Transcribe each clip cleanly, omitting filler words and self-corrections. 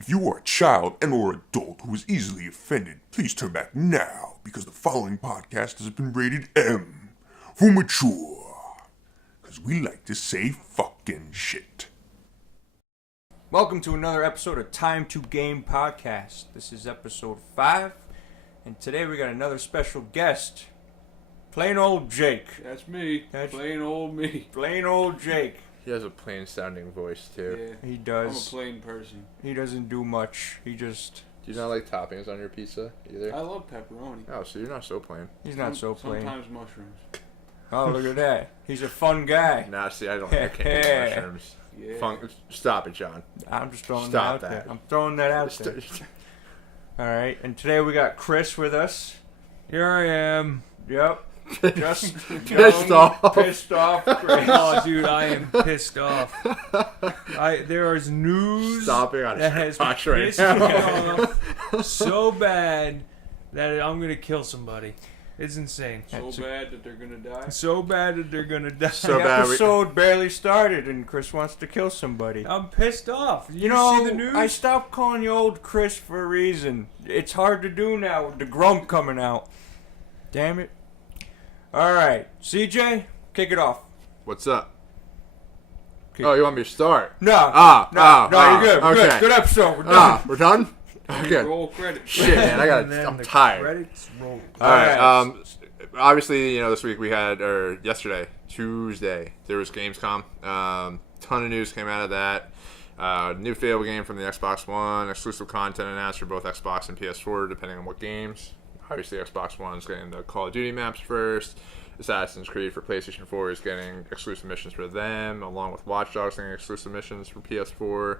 If you are a child and or adult who is easily offended, please turn back now because the following podcast has been rated M for mature. Because we like to say fucking shit. Welcome to another episode of Time to Game Podcast. This is episode 5, and today we got another special guest. Plain old Jake. That's me. Plain old me. Plain old Jake. He has a plain sounding voice too. Yeah. He does. I'm a plain person. He doesn't do much. He just... Do you not like toppings on your pizza either? I love pepperoni. Oh, so you're not so plain. He's not so plain. Sometimes mushrooms. Oh, look at that. He's a fun guy. Nah, see, I can't eat mushrooms. Yeah. Stop it, John. I'm just throwing Stop that out that. there. I'm throwing that out there. Alright, and today we got Chris with us. Here I am. Yep. Just Pissed off. Pissed off Chris. Oh, dude, I am pissed off. There is news Stopping on that his has crotch right pissed now. me off so bad that I'm gonna kill somebody. It's insane. So bad that they're gonna die. So bad that they're gonna die. So The bad. episode barely started and Chris wants to kill somebody. I'm pissed off. You know, see the news? I stopped calling you old Chris for a reason. It's hard to do now with the grump coming out. Damn it. Alright, CJ, kick it off. What's up? Oh, you want me to start? No, Ah, you're good. We're okay. good episode. We're done. We're done? Okay. Roll credit. Shit, man, And then I'm the tired. credits roll. Alright, obviously, this week we had, or yesterday, Tuesday, there was Gamescom. Ton of news came out of that. New Fable game from the Xbox One, exclusive content announced for both Xbox and PS4, depending on what games. Obviously, Xbox One is getting the Call of Duty maps first. Assassin's Creed for PlayStation 4 is getting exclusive missions for them, along with Watch Dogs getting exclusive missions for PS4.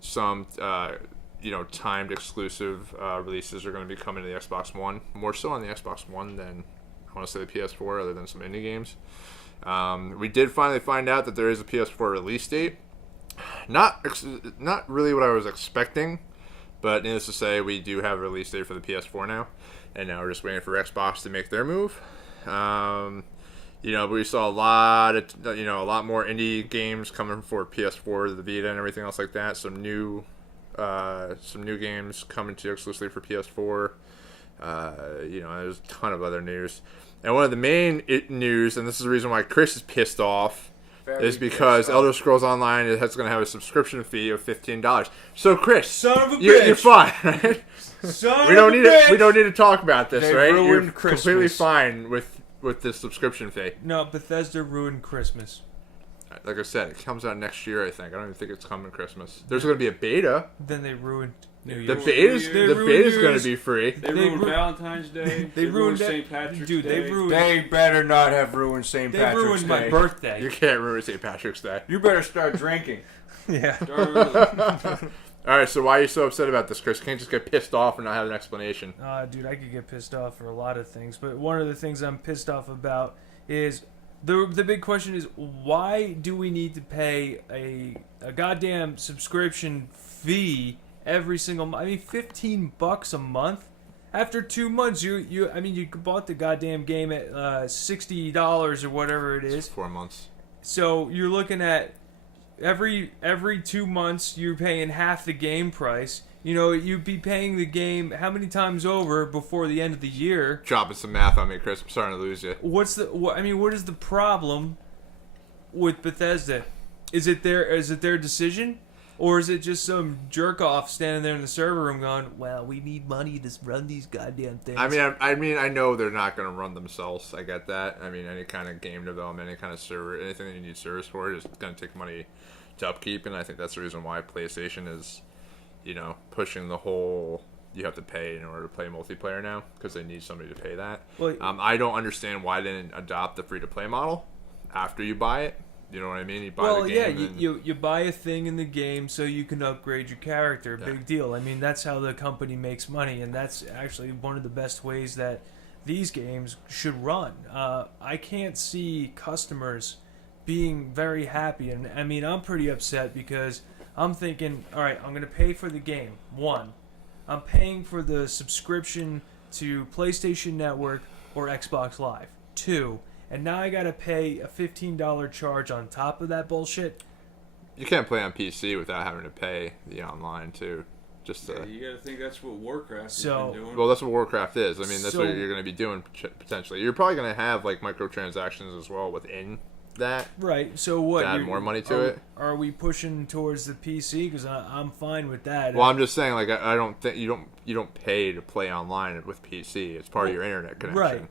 Some timed exclusive releases are going to be coming to the Xbox One. More so on the Xbox One than, I want to say, the PS4, other than some indie games. We did finally find out that there is a PS4 release date. Not really what I was expecting. But needless to say, we do have a release date for the PS4 now, and now we're just waiting for Xbox to make their move. But we saw a lot more indie games coming for PS4, the Vita, and everything else like that. Some new games coming to exclusively for PS4. There's a ton of other news, and one of the main news, and this is the reason why Chris is pissed off. Is because Elder Scrolls Online is going to have a subscription fee of $15. So, Chris, Son of a bitch. You're fine, right? Son We don't of a need bitch. it. We don't need to talk about this, They right? You're ruined completely Christmas. fine with this subscription fee. No, Bethesda ruined Christmas. Like I said, it comes out next year. I think. I don't even think it's coming Christmas. There's going to be a beta. Then they ruined New The Year's. beta's They going to be free. They ruined Valentine's Day. They ruined St. Patrick's Dude, Day. they ruined. They better not have ruined St. They Patrick's ruined Day. my birthday. You can't ruin St. Patrick's Day. You better start drinking. Yeah. All right. So why are you so upset about this, Chris? You can't just get pissed off and not have an explanation. Dude, I could get pissed off for a lot of things, but one of the things I'm pissed off about is the big question is why do we need to pay a goddamn subscription fee every single month? I mean, $15 a month. After 2 months, you bought the goddamn game at $60 or whatever it It's is. 4 months. So you're looking at every 2 months you're paying half the game price. You'd be paying the game how many times over before the end of the year? Dropping some math on me, Chris. I'm starting to lose you. What is the problem with Bethesda? Is it their decision? Or is it just some jerk off standing there in the server room going, "Well, we need money to run these goddamn things"? I know they're not going to run themselves. I get that. I mean, any kind of game development, any kind of server, anything that you need service for is going to take money to upkeep, and I think that's the reason why PlayStation is, pushing the whole you have to pay in order to play multiplayer now because they need somebody to pay that. Well, I don't understand why they didn't adopt the free-to-play model after you buy it. You know what I mean? You buy the game. You buy a thing in the game so you can upgrade your character. Yeah. Big deal. I mean, that's how the company makes money, and that's actually one of the best ways that these games should run. I can't see customers being very happy, and I mean, I'm pretty upset because I'm thinking, all right, I'm going to pay for the game. 1, I'm paying for the subscription to PlayStation Network or Xbox Live. 2, and now I gotta pay a $15 charge on top of that bullshit. You can't play on PC without having to pay the online too. Just Yeah, you gotta think that's what Warcraft has So- been doing. well, that's what Warcraft is. I mean, that's So- what you're going to be doing potentially. You're probably going to have like microtransactions as well within that. Right. So what? To add you're- more money to are, it? Are we pushing towards the PC? Because I'm fine with that. Well, I'm just saying, like, I don't think you don't pay to play online with PC. It's part of your internet connection. Right.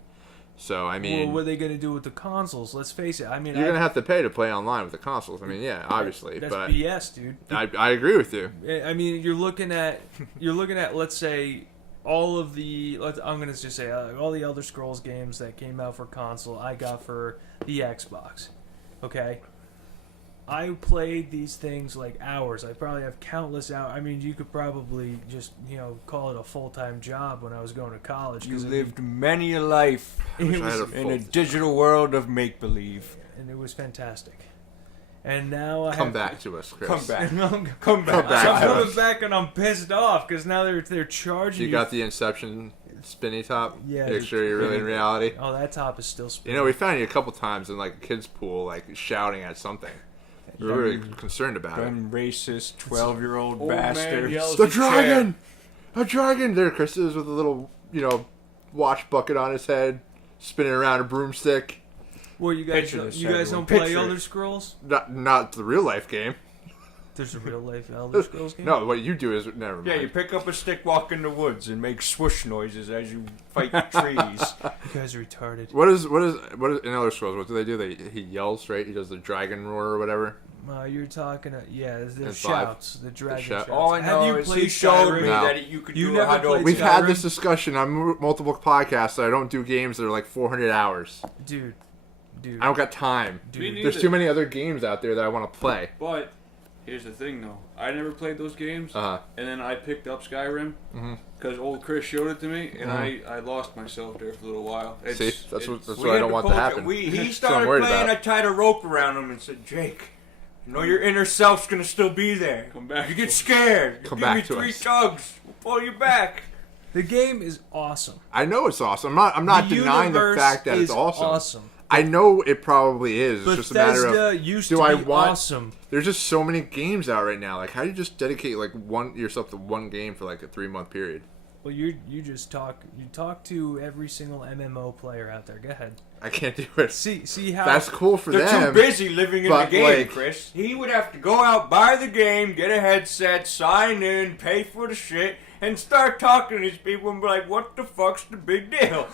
So I mean, well, what are they going to do with the consoles? Let's face it. I mean, you're gonna have to pay to play online with the consoles. I mean, yeah, obviously, that's but BS, dude. I agree with you. I mean, you're looking at let's say all of the I'm gonna just say all the Elder Scrolls games that came out for console. I got for the Xbox. Okay. I played these things like hours. I probably have countless hours. I mean, you could probably just call it a full-time job when I was going to college. You 'cause lived many a life It wish I had was, a in a full- digital world of make believe. and it was fantastic. And now I Come have, back to us, Chris. Come back. I'm Come back. back. I'm to coming us. back and I'm pissed off because now they're charging You got the Inception spinny top. Yeah, Make sure you're really in reality. Oh, that top is still You spinning. know, we found you a couple times in like a kid's pool, like shouting at something. We were really concerned about it. Them racist 12-year-old Old man bastards. yells The at chair. dragon! A dragon! There, Chris is with a little, watch bucket on his head, spinning around a broomstick. Well, you guys Picture this, you guys everyone. don't play Picture it. Elder Scrolls? Not the real life game. There's a real life Elder Scrolls game. No, what you do is never mind. Yeah, you pick up a stick, walk in the woods, and make swoosh noises as you fight trees. You guys are retarded. What is in Elder Scrolls? What do they do? He yells, right? He does the dragon roar or whatever. You're talking. There's And shouts. The dragon shout- shouts. All I Have know you is played he showed Skyrim? me No. that you could You do never a played We've Skyrim? had this discussion on multiple podcasts that I don't do games that are like 400 hours. Dude. I don't got time. Me Dude. neither. There's too many other games out there that I want to play. But here's the thing, though. I never played those games, Uh-huh. and then I picked up Skyrim Mhm. because old Chris showed it to me, and Mhm. I lost myself there for a little while. See, that's it's- what We I had don't to want to poke it. happen. He That's what I'm started worried playing. about. I tied a rope around him and said, "Jake, you know your inner self's gonna still be there. Come back. You get scared. Come Give back me to 3 us." tugs. We'll pull you back." The game is awesome. I know it's awesome. I'm not The denying the universe fact that is it's awesome. awesome. I know it probably is. It's just a matter Bethesda of used do to I be want- awesome. there's just so many games out right now. Like, how do you just dedicate like yourself to one game for like a 3-month period? Well, you just talk. You talk to every single MMO player out there. Go ahead. I can't do it. See how That's cool for They're them. too busy living in the but, game, like- Chris. He would have to go out, buy the game, get a headset, sign in, pay for the shit, and start talking to these people and be like, "What the fuck's the big deal?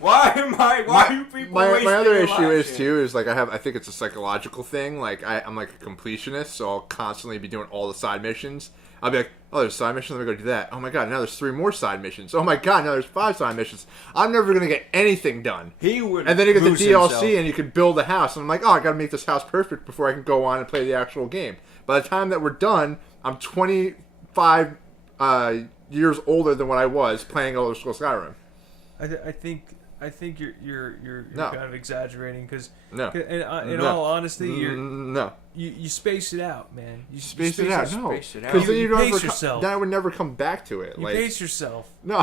Why are you people wasting my other your issue lives is here?" too is like I think it's a psychological thing. Like I'm like a completionist, so I'll constantly be doing all the side missions. I'll be like, oh, there's a side mission, let me go do that. Oh my god, now there's 3 more side missions. Oh my god, now there's 5 side missions. I'm never gonna get anything done. He would And then you get the lose DLC himself. and you can build a house. And I'm like, oh, I gotta make this house perfect before I can go on and play the actual game. By the time that we're done, I'm 25 years older than what I was playing Elder Scrolls Skyrim. I think you're No. kind of exaggerating because No. in No. all honesty No. you space it out, man. You Space it out. No. space it out. Because then You you don't pace ever yourself. then I would never come back to it. You Like, pace yourself. no.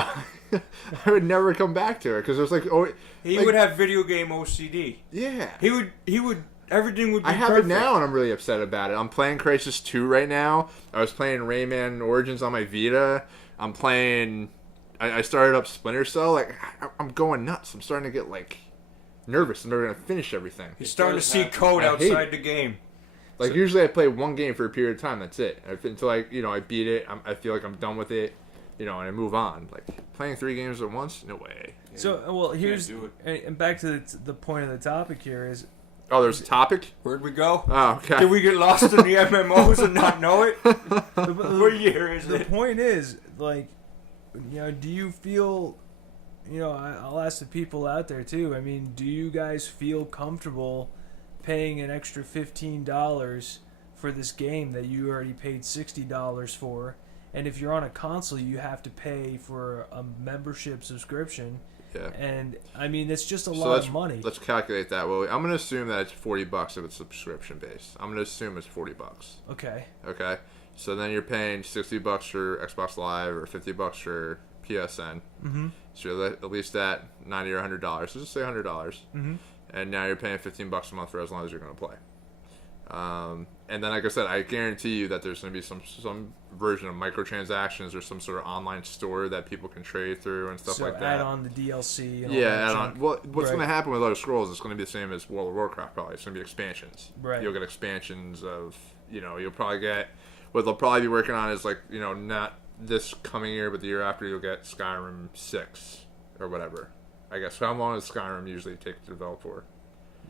I would never come back to it because it was like, oh, He like, would have video game OCD. yeah. He would. Everything would be I have perfect. it now, and I'm really upset about it. I'm playing Crysis 2 right now. I was playing Rayman Origins on my Vita. I'm playing. I started up Splinter Cell. Like, I'm going nuts. I'm starting to get like nervous. I'm never gonna finish everything. He's starting to does see happen. code I hate outside it. the game. Like usually, I play one game for a period of time. That's it. Until I beat it. I feel like I'm done with it. And I move on. Like playing 3 games at once? No way. So well, here's do and back to the point of the topic here is Oh, there's a topic. Where'd we go? Oh, okay. Did we get lost in the MMOs and not know it? What year is the it? point is like do you feel I'll ask the people out there too. I mean, do you guys feel comfortable paying an extra $15 for this game that you already paid $60 for? And if you're on a console, you have to pay for a membership subscription. Yeah. And I mean, it's just a So lot of money. Let's calculate that. Well, I'm gonna assume that it's $40 if it's subscription based. I'm gonna assume it's $40. Okay. Okay. So then you're paying $60 for Xbox Live or $50 for PSN. Mm-hmm. So you're at least at $90 or $100. So just say $100. Mm-hmm. And now you're paying $15 a month for as long as you're gonna play. And then, like I said, I guarantee you that there's going to be some version of microtransactions or some sort of online store that people can trade through and stuff like that. Add on the DLC. And Yeah, all that add junk. on. Well, what's Right. going to happen with Elder Scrolls is going to be the same as World of Warcraft. Probably it's going to be expansions. Right. You'll get expansions of, you'll probably get what they'll probably be working on is like, not this coming year, but the year after you'll get Skyrim 6 or whatever. I guess how long does Skyrim usually take to develop for?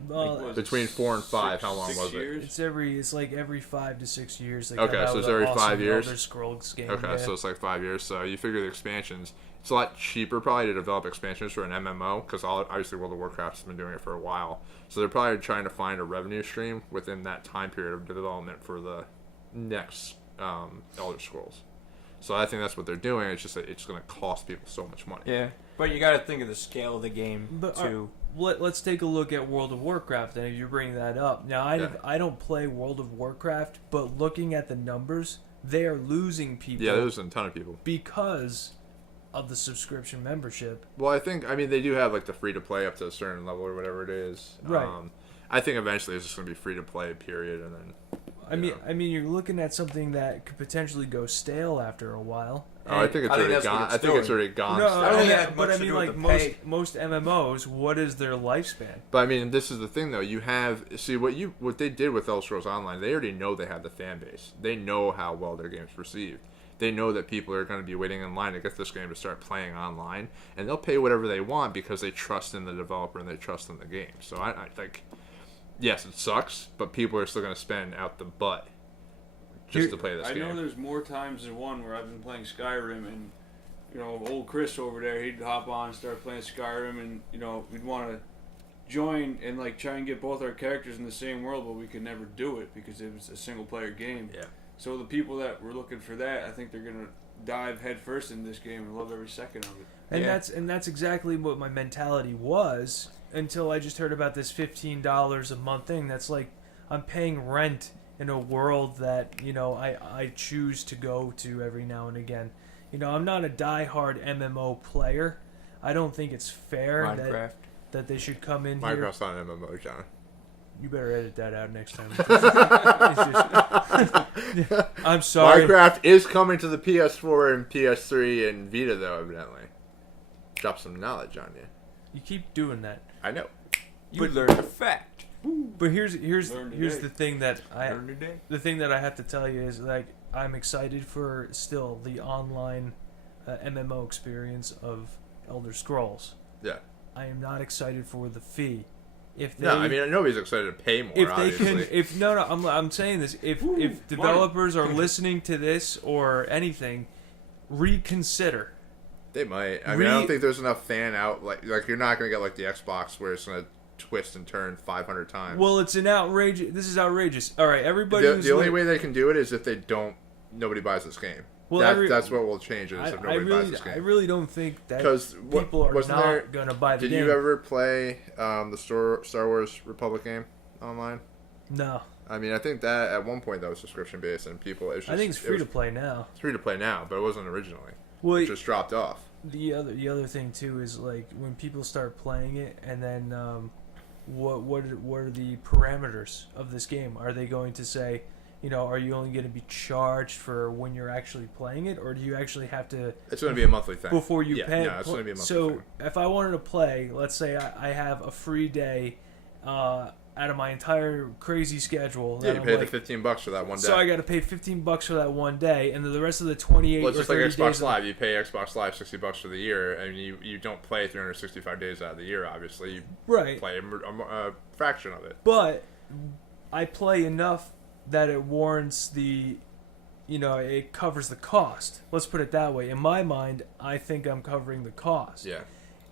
Well, Between 4 and 5, how long 6 was it? years? it's like every 5 to 6 years. They Okay, come out so with it's an every awesome 5 years? Elder Scrolls game. Okay, yeah. so it's like 5 years. So you figure the expansions, it's a lot cheaper probably to develop expansions for an MMO because obviously World of Warcraft's been doing it for a while. So they're probably trying to find a revenue stream within that time period of development for the next Elder Scrolls. So I think that's what they're doing. It's just that it's going to cost people so much money. Yeah, but you got to think of the scale of the game But, too. Let's take a look at World of Warcraft, and if you're bringing that up. Now, I don't play World of Warcraft, but looking at the numbers, they are losing people. Yeah, there's a ton of people. Because of the subscription membership. Well, I mean, they do have like the free to play up to a certain level or whatever it is. Right. I think eventually it's just going to be free to play, period, and then. I mean, you're looking at something that could potentially go stale after a while. Oh, I think it's already that's what gone. it's I think it's doing. already gone. No, I don't think it had but much I to mean, do with like the pay. most MMOs, what is their lifespan? But I mean, this is the thing, though. You have what they did with Elder Scrolls Online. They already know they have the fan base. They know how well their game's received. They know that people are going to be waiting in line to get this game to start playing online, and they'll pay whatever they want because they trust in the developer and they trust in the game. So I think, yes, it sucks, but people are still going to spend out the butt just to play this I game. know there's more times than one where I've been playing Skyrim and, old Chris over there, he'd hop on and start playing Skyrim and, we'd want to join and, like, try and get both our characters in the same world, but we could never do it because it was a single-player game. Yeah. So the people that were looking for that, I think they're going to dive headfirst in this game and love every second of it. And Yeah. that's exactly what my mentality was until I just heard about this $15 a month thing. That's like I'm paying rent in a world that I choose to go to every now and again. I'm not a diehard MMO player. I don't think it's fair Minecraft. that they should come in here. Minecraft's not an MMO, John. You better edit that out next time. I'm sorry. Minecraft is coming to the PS4 and PS3 and Vita, though, evidently. Drop some knowledge on you. You keep doing that. I know. You learned a fact. But here's Learn today. the thing that Learn today. the thing that I have to tell you is like I'm excited for still the online MMO experience of Elder Scrolls. Yeah. I am not excited for the fee. If they, No, I mean, nobody's excited to pay more, if they obviously. can, I'm saying this. If developers are listening to this or anything, reconsider. They might. I mean, I don't think there's enough fan out. Like you're not going to get like the Xbox where it's going to twist and turn 500 times. Well, it's an outrage. This is outrageous. All right, everybody. The only way they can do it is if nobody buys this game. Well, that's what will change it is if nobody buys this game. I really don't think that 'Cause people are wasn't there- not going to buy the Did game. you ever play the Star Wars Republic game online? No. I mean, I think that at one point that was subscription based, and people. I think it's free to play now. It's free to play now, but it wasn't originally. Well, It just dropped off. the other thing too is like when people start playing it, and then what are the parameters of this game? Are they going to say, are you only going to be charged for when you're actually playing it, or do you actually have to It's going to be a monthly thing before you pay? Yeah, it's going to be a monthly So thing. if I wanted to play, let's say I have a free day out of my entire crazy schedule. Yeah, that you I'm pay like, the $15 for that one day. So I got to pay $15 for that one day, and then the rest of the 28 Well, it's or just like 30 Xbox days. Live. You pay Xbox Live $60 for the year, and you don't play 365 days out of the year. Obviously, you Right. play a fraction of it. But I play enough that it warrants it covers the cost. Let's put it that way. In my mind, I think I'm covering the cost. Yeah.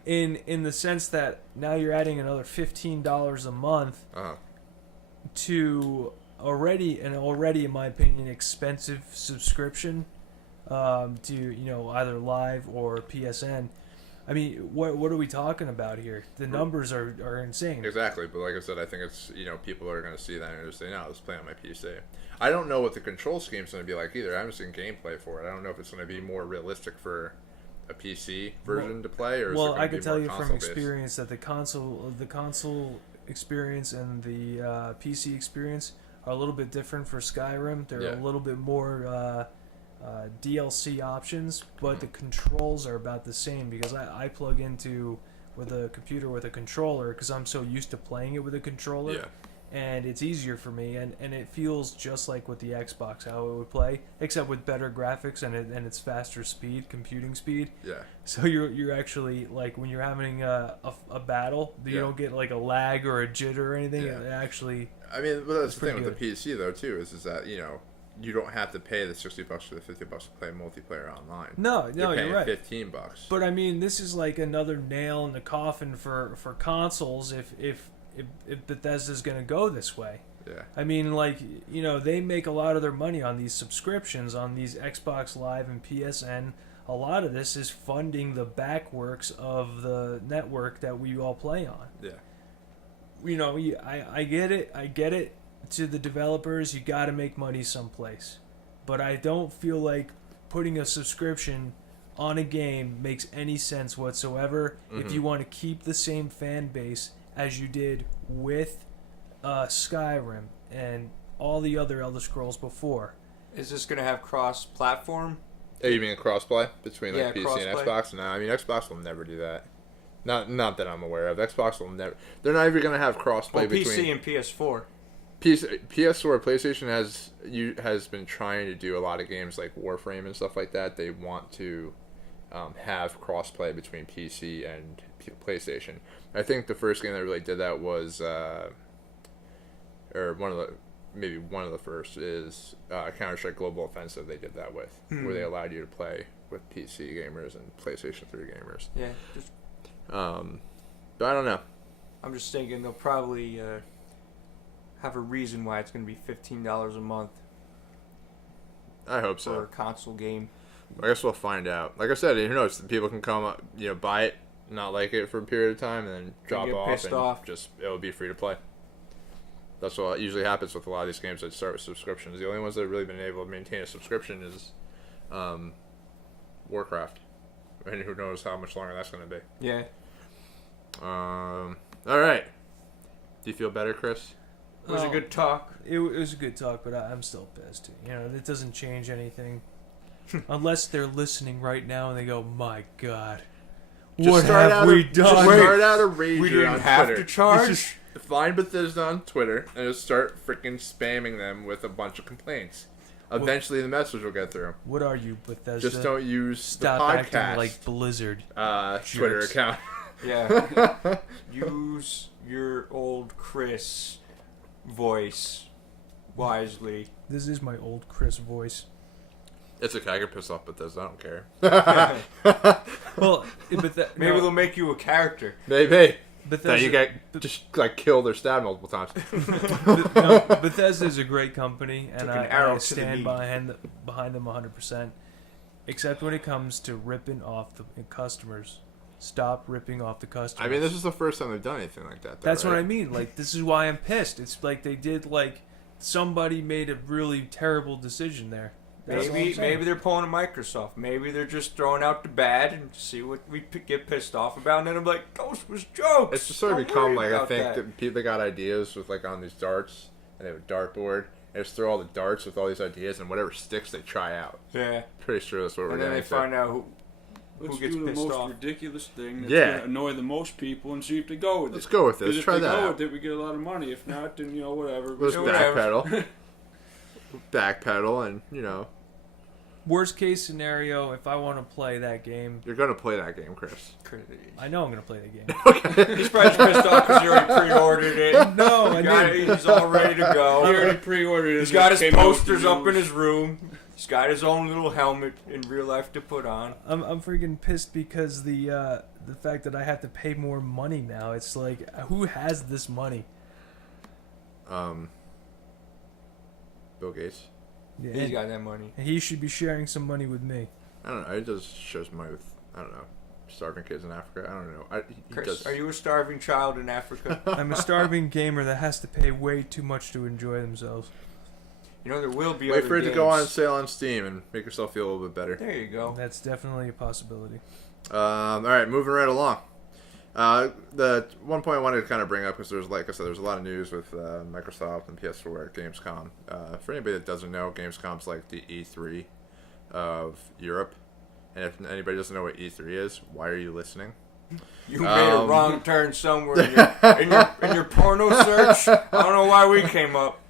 In the sense that now you're adding another $15 a month Uh-huh. to already in my opinion expensive subscription to either Live or PSN. I mean, what are we talking about here? The numbers are insane. Exactly, but like I said, I think it's people are going to see that and just say, no, let's play on my PC. I don't know what the control scheme's going to be like either. I haven't seen gameplay for it. I don't know if it's going to be more realistic for a PC version to play, or is it Well, going I to be can tell more you from console-based? experience that the console experience and the PC experience are a little bit different for Skyrim. There are Yeah. a little bit more DLC options, but the controls are about the same because I plug into with a computer with a controller because I'm so used to playing it with a controller. Yeah. And it's easier for me, and it feels just like with the Xbox how it would play, except with better graphics and it's faster speed, computing speed. Yeah. So you're actually like when you're having a battle, you don't get like a lag or a jitter or anything. Yeah. It actually, I mean, well, that's It's the thing pretty with the PC though too is that you don't have to pay the $60 or the $50 to play multiplayer online. no, You're paying you're right. $15. But I mean, this is like another nail in the coffin for consoles if Bethesda's going to go this way. Yeah. I mean, like, they make a lot of their money on these subscriptions, on these Xbox Live and PSN. A lot of this is funding the backworks of the network that we all play on. Yeah. I get it. I get it. To the developers, you got to make money someplace. But I don't feel like putting a subscription on a game makes any sense whatsoever if you want to keep the same fan base as you did with Skyrim and all the other Elder Scrolls before. Is this going to have cross-platform? Hey, you mean crossplay between like Yeah, PC and crossplay. Xbox? No, I mean Xbox will never do that. Not that I'm aware of. Xbox will never. They're not even gonna have crossplay Well, between PC and PS4. PS4. PlayStation has been trying to do a lot of games like Warframe and stuff like that. They want to have crossplay between PC and PlayStation. I think the first game that really did that was, or one of the first is Counter-Strike Global Offensive. They did that with where they allowed you to play with PC gamers and PlayStation 3 gamers. Yeah, just, But I don't know. I'm just thinking they'll probably have a reason why it's going to be $15 a month I hope for a so. console game. I guess we'll find out. Like I said, who knows? People can come up, buy it, not like it for a period of time, and then drop get off, pissed and off. just it'll be free to play. That's what usually happens with a lot of these games that start with subscriptions. The only ones that have really been able to maintain a subscription is Warcraft, and who knows how much longer that's going to be. Yeah. All right. Do you feel better, Chris? It was a good talk. It was a good talk, but I'm still pissed. It doesn't change anything. Unless they're listening right now and they go, my God, what have we done? Just start out a rager We didn't on have Twitter. to charge? Just find Bethesda on Twitter and just start freaking spamming them with a bunch of complaints. Eventually, the message will get through. What are you, Bethesda? Just don't use Stop the acting podcast like Blizzard. Twitter jerks. account. Yeah. Use your old Chris voice wisely. This is my old Chris voice. It's okay. I can piss off Bethesda. I don't care. Well, Maybe they'll make you a character. Maybe. Bethesda, Then you get just like killed or stabbed multiple times. Bethesda is a great company, and Took an arrow I to the stand knee. behind them 100%. Except when it comes to ripping off the customers. Stop ripping off the customers. I mean, this is the first time they've done anything like that. Though, That's right? what I mean. Like, this is why I'm pissed. It's like they did, like, somebody made a really terrible decision there. That's all I'm saying. Maybe they're pulling a Microsoft. Maybe they're just throwing out the bad and see what we get pissed off about. And then I'm like, those was jokes. It's just sort of Don't become worry like I about think that. that people got ideas with like on these darts and they have a dartboard and just throw all the darts with all these ideas and whatever sticks they try out. Yeah. Pretty sure that's what we're And then getting they to. find out who Let's gets do the pissed most off. ridiculous thing that's Yeah. going to annoy the most people and see if they go with Let's it. go with this. Because if Try they that go out. with it, we get a lot of money. If not, then, whatever. Let's Yeah, whatever. backpedal and Worst case scenario, if I want to play that game, you're gonna play that game, Chris. I know I'm going to play the game. He's probably just pissed off because he already pre-ordered it. No, I didn't. He's all ready to He go. already pre-ordered it. He's got his Came out posters to up in use. his room. He's got his own little helmet in real life to put on. I'm freaking pissed because the fact that I have to pay more money now. It's like, who has this money? Bill Gates. Yeah, He's got that money. and he should be sharing some money with me. I don't know. He does shows money with starving kids in Africa. I don't know. He Chris, does. are you a starving child in Africa? I'm a starving gamer that has to pay way too much to enjoy themselves. There will be Wait other for it games. to go on sale on Steam and make yourself feel a little bit better. There you go. That's definitely a possibility. All right, moving right along. The one point I wanted to kind of bring up, because there's, like I said, there's a lot of news with Microsoft and PS4 at Gamescom. For anybody that doesn't know, Gamescom's like the E3 of Europe. And if anybody doesn't know what E3 is, why are you listening? You made a wrong turn somewhere in your porno search. I don't know why we came up.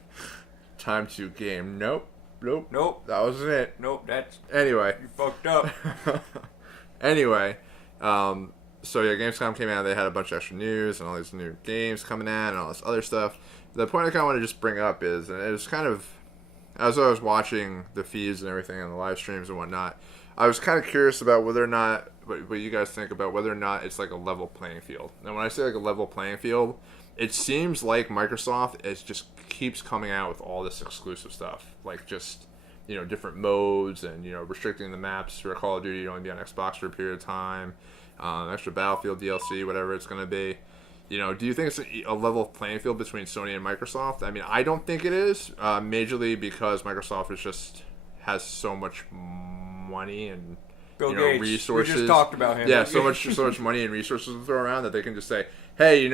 Time to game. Nope. That wasn't it. Nope, that's... Anyway. You fucked up. Anyway, so yeah, Gamescom came out. They had a bunch of extra news and all these new games coming out and all this other stuff. The point I kind of want to just bring up is, and it was kind of, as I was watching the feeds and everything and the live streams and whatnot, I was kind of curious about whether or not, what you guys think about whether or not it's like a level playing field. And when I say like a level playing field, it seems like Microsoft just keeps coming out with all this exclusive stuff, like just, different modes and, restricting the maps for Call of Duty to only be on Xbox for a period of time, extra Battlefield DLC, whatever it's going to be. Do you think it's a level playing field between Sony and Microsoft? I mean, I don't think it is, majorly because Microsoft has so much money and Bill Gates. resources. We just talked about him. Yeah, so much money and resources to throw around that they can just say, hey,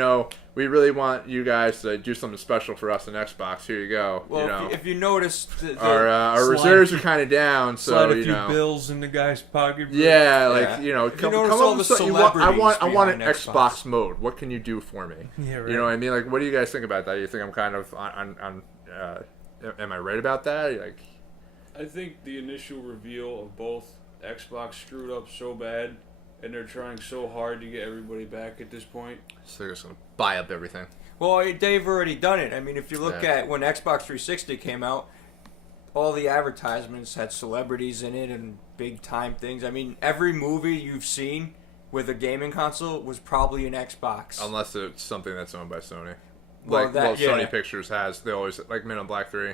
we really want you guys to do something special for us in Xbox. Here you go. Well, if you notice, our reserves are kind of down, so slide a few bills in the guy's pocket. Yeah, come all up the with something. I want an Xbox mode. What can you do for me? Yeah, right. You know what I mean? Like, what do you guys think about that? You think I'm kind of on am I right about that? Like, I think the initial reveal of both Xbox screwed up so bad, and they're trying so hard to get everybody back at this point. So they're just going to buy up everything. Well, they've already done it. I mean, if you look at when Xbox 360 came out, all the advertisements had celebrities in it and big-time things. I mean, every movie you've seen with a gaming console was probably an Xbox. Unless it's something that's owned by Sony. Sony Pictures they always, like Men in Black 3.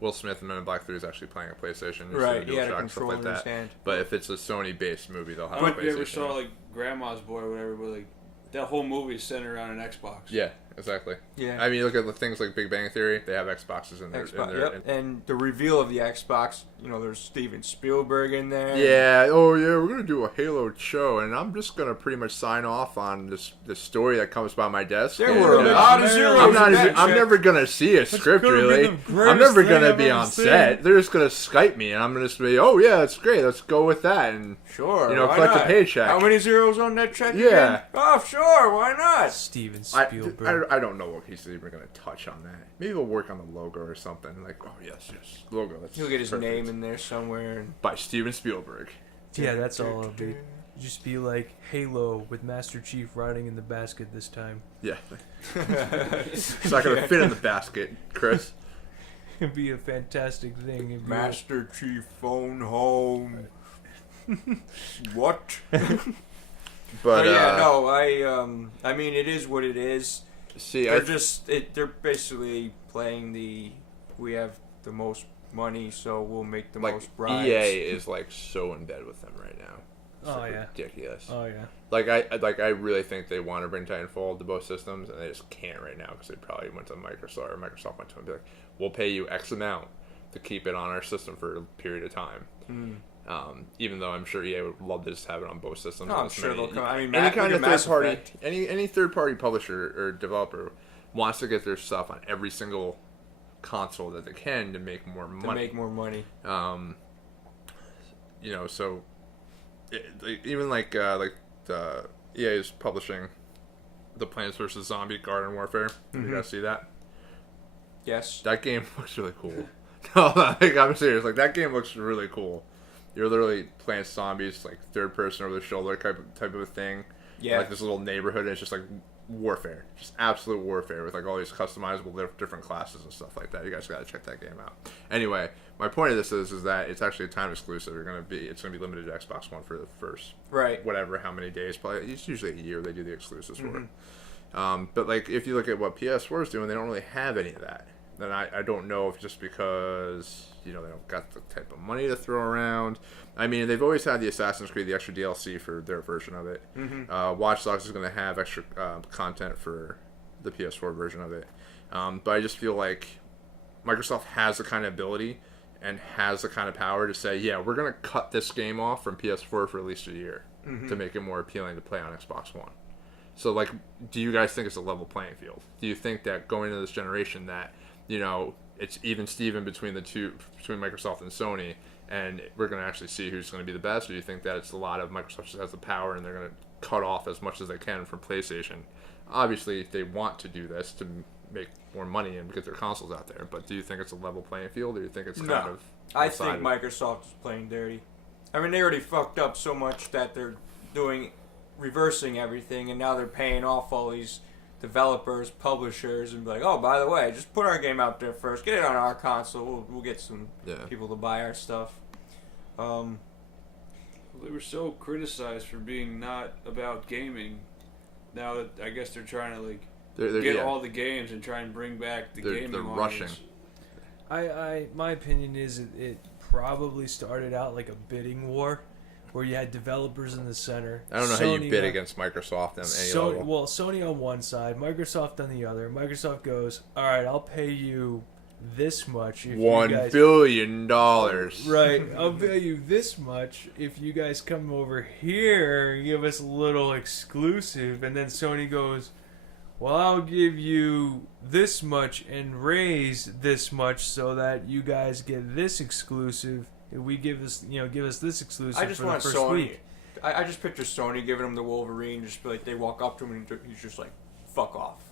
Will Smith in Men in Black 3 is actually playing a PlayStation. Right, he had a controller in his hand. But if it's a Sony-based movie, they'll have I a don't PlayStation. know if you ever saw, like, Grandma's Boy or whatever, but, like, that whole movie is centered around an Xbox. Yeah, exactly. Yeah. I mean, you look at the things like Big Bang Theory, they have Xboxes in there. Yep. And the reveal of the Xbox, there's Steven Spielberg in there. Yeah, we're going to do a Halo show, and I'm just going to pretty much sign off on this story that comes by my desk. There were a lot of zeros. I'm never going to see a script, really. I'm never going to be on set. They're just going to Skype me, and I'm going to say, oh, yeah, that's great. Let's go with that. And, sure. Collect a paycheck. How many zeros on that check? Yeah. Again? Oh, sure. Why not? Steven Spielberg. I don't know what he's even going to touch on that. Maybe he'll work on the logo or something. Like, oh, yes, logo. He'll get his name in there somewhere. By Steven Spielberg. Yeah, that's all it'll be. Just be like Halo with Master Chief riding in the basket this time. Yeah. It's not going to fit in the basket, Chris. It'd be a fantastic thing. Master Chief phone home. What? But yeah, no, I mean, it is what it is. See, they're basically playing we have the most money, so we'll make the most bribes. EA is like so in bed with them right now. It's ridiculous. Oh yeah. I really think they want to bring Titanfall to both systems, and they just can't right now because they probably went to Microsoft, or Microsoft went to them and be like, "We'll pay you X amount to keep it on our system for a period of time." Even though I'm sure EA would love to just have it on both systems. Oh, I'm sure they'll come. I mean, any kind of third party, Effect. any third party publisher or developer wants to get their stuff on every single console that they can to make more money. So even like the EA is publishing the Plants vs. Zombie Garden Warfare. Did you guys see that? Yes. That game looks really cool. No, I'm serious. Like, that game looks really cool. You're literally playing zombies, like third person over the shoulder type of a thing. Yeah. Like this little neighborhood, and it's just like warfare, just absolute warfare with like all these customizable different classes and stuff like that. You guys gotta check that game out. Anyway, my point of this is that it's actually a time exclusive. It's gonna be limited to Xbox One for the first how many days. Probably it's usually a year they do the exclusives for. But like if you look at what PS4 is doing, they don't really have any of that. And I don't know if just because they don't got the type of money to throw around. I mean, they've always had the Assassin's Creed, the extra DLC for their version of it. Watch Dogs is going to have extra content for the PS4 version of it. But I just feel like Microsoft has the kind of ability and has the kind of power to say, yeah, we're going to cut this game off from PS4 for at least a year to make it more appealing to play on Xbox One. So, like, do you guys think it's a level playing field? Do you think that going into this generation that, it's even Steven between Microsoft and Sony, and we're going to actually see who's going to be the best? Or do you think that it's a lot of Microsoft just has the power and they're going to cut off as much as they can from PlayStation? Obviously, they want to do this to make more money and get their consoles out there, but do you think it's a level playing field, or do you think it's kind of... I think Microsoft is playing dirty. I mean, they already fucked up so much that they're reversing everything, and now they're paying off all these developers, publishers, and be like, oh, by the way, just put our game out there first, get it on our console, we'll get some people to buy our stuff. They were so criticized for being not about gaming. Now that I guess they're trying to get all the games and try and bring back the gaming. They're rushing. My opinion is it probably started out like a bidding war, where you had developers in the center. I don't know how you bid against Microsoft on any level. Well, Sony on one side, Microsoft on the other. Microsoft goes, all right, I'll pay you this much. If $1 billion. Right, I'll pay you this much if you guys come over here and give us a little exclusive. And then Sony goes, well, I'll give you this much and raise this much so that you guys get this exclusive. If we give us this exclusive I just for want the first Sony. week. I just picture Sony giving him the Wolverine, just be like they walk up to him and he's just like, fuck off.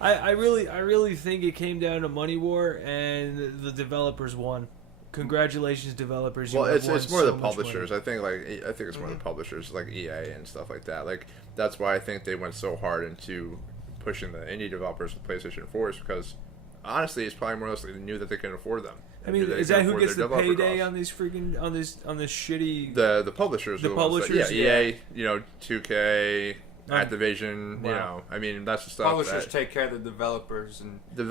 I really think it came down to money war, and the developers won. Congratulations, developers! Well, it's more the publishers. I think it's more the publishers, like EA and stuff like that. Like that's why I think they went so hard into pushing the indie developers with PlayStation 4s, because honestly, it's probably more or less they knew that they can afford them. I mean, is that who gets the payday on these freaking on this shitty? The publishers. The publishers. EA. 2K. Activision, Wow. I mean, that's the stuff. Publishers take care of the developers and the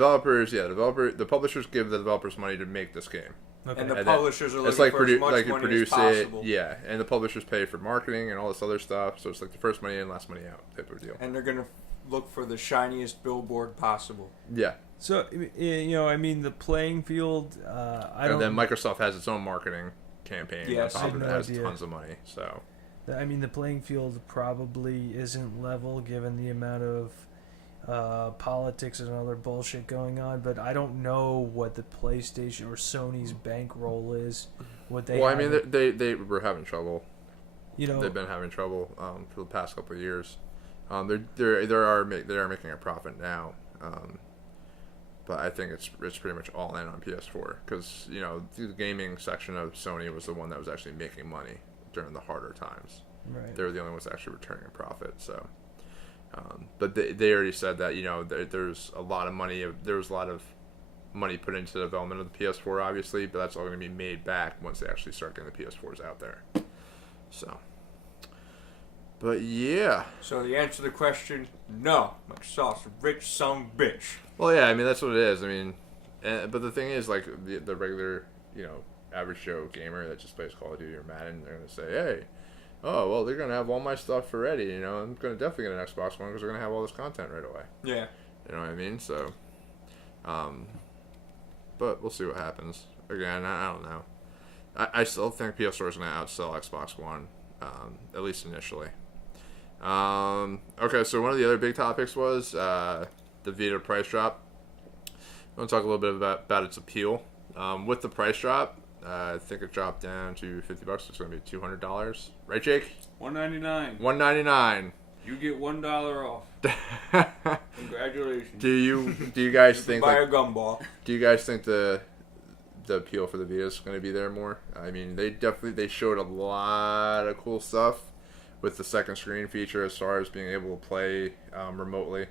publishers give the developers money to make this game. Okay. And the publishers are looking for as much money produce as possible. and the publishers pay for marketing and all this other stuff. So it's like the first money in, last money out type of deal. And they're gonna look for the shiniest billboard possible. Yeah. So I mean, the playing field. And then Microsoft has its own marketing campaign. Yes, on top of it, has tons of money. So. I mean, the playing field probably isn't level given the amount of politics and other bullshit going on, but I don't know what the PlayStation or Sony's bankroll is. I mean, they were having trouble. They've been having trouble for the past couple of years. They are making a profit now, but I think it's pretty much all in on PS4 because the gaming section of Sony was the one that was actually making money during the harder times. Right. They were the only ones actually returning a profit. So, but they already said that there's a lot of money. There was a lot of money put into the development of the PS4, obviously, but that's all going to be made back once they actually start getting the PS4s out there. So, but yeah. So the answer to the question, no. Microsoft's a rich son of a bitch. Well, yeah, I mean that's what it is. I mean, but the thing is, like the regular, average Joe gamer that just plays Call of Duty or Madden, they're gonna say, hey, oh well, they're gonna have all my stuff ready. I'm gonna definitely get an Xbox One because they're gonna have all this content right away. Yeah. You know what I mean? So, but we'll see what happens. Again, I don't know. I still think PS4 is gonna outsell Xbox One, at least initially. Okay, so one of the other big topics was the Vita price drop. I want to talk a little bit about its appeal. With the price drop, I think it dropped down to $50. It's going to be $200, right, Jake? $199. $199. You get $1 off. Congratulations. Do you guys think buy a gumball? Do you guys think the appeal for the Vita is going to be there more? I mean, they showed a lot of cool stuff with the second screen feature as far as being able to play remotely.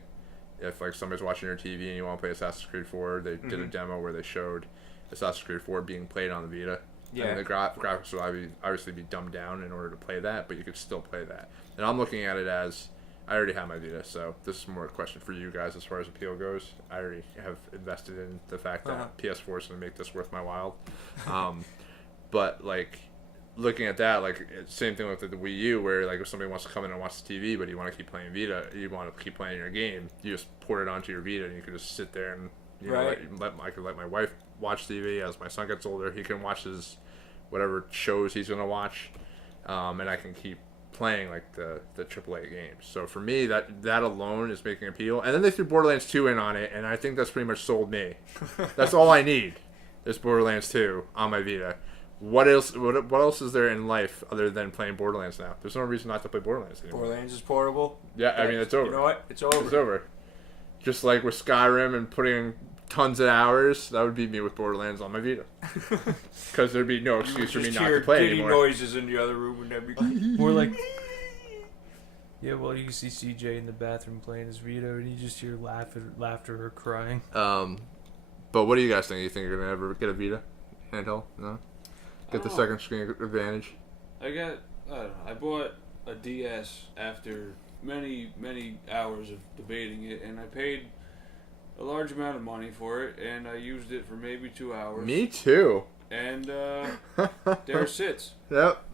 If like somebody's watching your TV and you want to play Assassin's Creed 4, they did a demo where they showed Assassin's Creed 4 being played on the Vita. Yeah. And the graphics would obviously be dumbed down in order to play that, but you could still play that. And I'm looking at it as, I already have my Vita, so this is more a question for you guys as far as appeal goes. I already have invested in the fact that PS4 is going to make this worth my while. But, like, looking at that, like, same thing with the Wii U, where, like, if somebody wants to come in and watch the TV, but you want to keep playing Vita, you want to keep playing your game, you just port it onto your Vita, and you can just sit there and, I can let my wife watch TV. As my son gets older, he can watch his whatever shows he's going to watch, and I can keep playing like the AAA games. So for me, that alone is making appeal. And then they threw Borderlands 2 in on it, and I think that's pretty much sold me. That's all I need is Borderlands 2 on my Vita. What else? What else is there in life other than playing Borderlands now? There's no reason not to play Borderlands anymore. Borderlands is portable. Yeah, I mean it's over. You know what? It's over. It's over. Just like with Skyrim and putting in tons of hours, that would be me with Borderlands on my Vita. Because there'd be no excuse for me not to play anymore. Noises in the other room and everything. Or like, yeah, well, you can see CJ in the bathroom playing his Vita, and you just hear laughter or crying. But what do you guys think? You think you're gonna ever get a Vita handheld? No. Get the second screen advantage. I bought a DS after many hours of debating it, and I paid a large amount of money for it, and I used it for maybe 2 hours. Me too. And there it sits. Yep.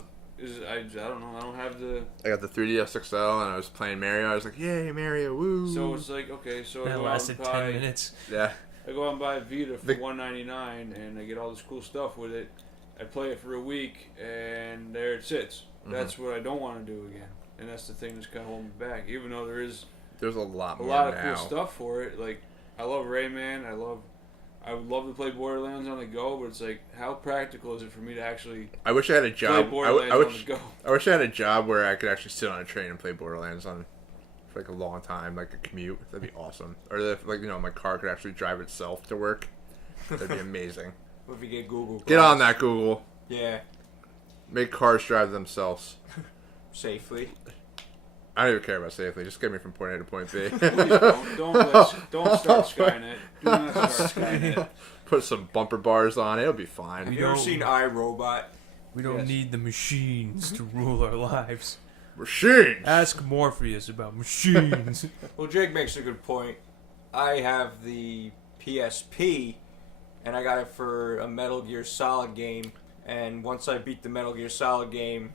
I don't know. I don't have the. I got the 3DS XL, and I was playing Mario. I was like, "Yay, Mario! Woo!" So it's like, okay, so That lasted 10 minutes. Yeah. I go out and buy a Vita for $199, and I get all this cool stuff with it. I play it for a week, and there it sits. That's what I don't want to do again, and that's the thing that's kind of holding me back. Even though there's a lot more of now. cool stuff for it. Like I love Rayman. I would love to play Borderlands on the go, but it's like, how practical is it for me to actually? I wish I had a job. Play Borderlands on the go. I wish I had a job where I could actually sit on a train and play Borderlands for like a long time, like a commute. That'd be awesome. Or if, like, my car could actually drive itself to work. That'd be amazing. What if you get Google Glass? Get on that, Google. Yeah. Make cars drive themselves. Safely. I don't even care about safely. Just get me from point A to point B. Please don't start Skynet. Do not start Skynet. Put some bumper bars on it. It'll be fine. Have you ever seen iRobot? We don't need the machines to rule our lives. Machines! Ask Morpheus about machines. Well, Jake makes a good point. I have the PSP, and I got it for a Metal Gear Solid game. And once I beat the Metal Gear Solid game,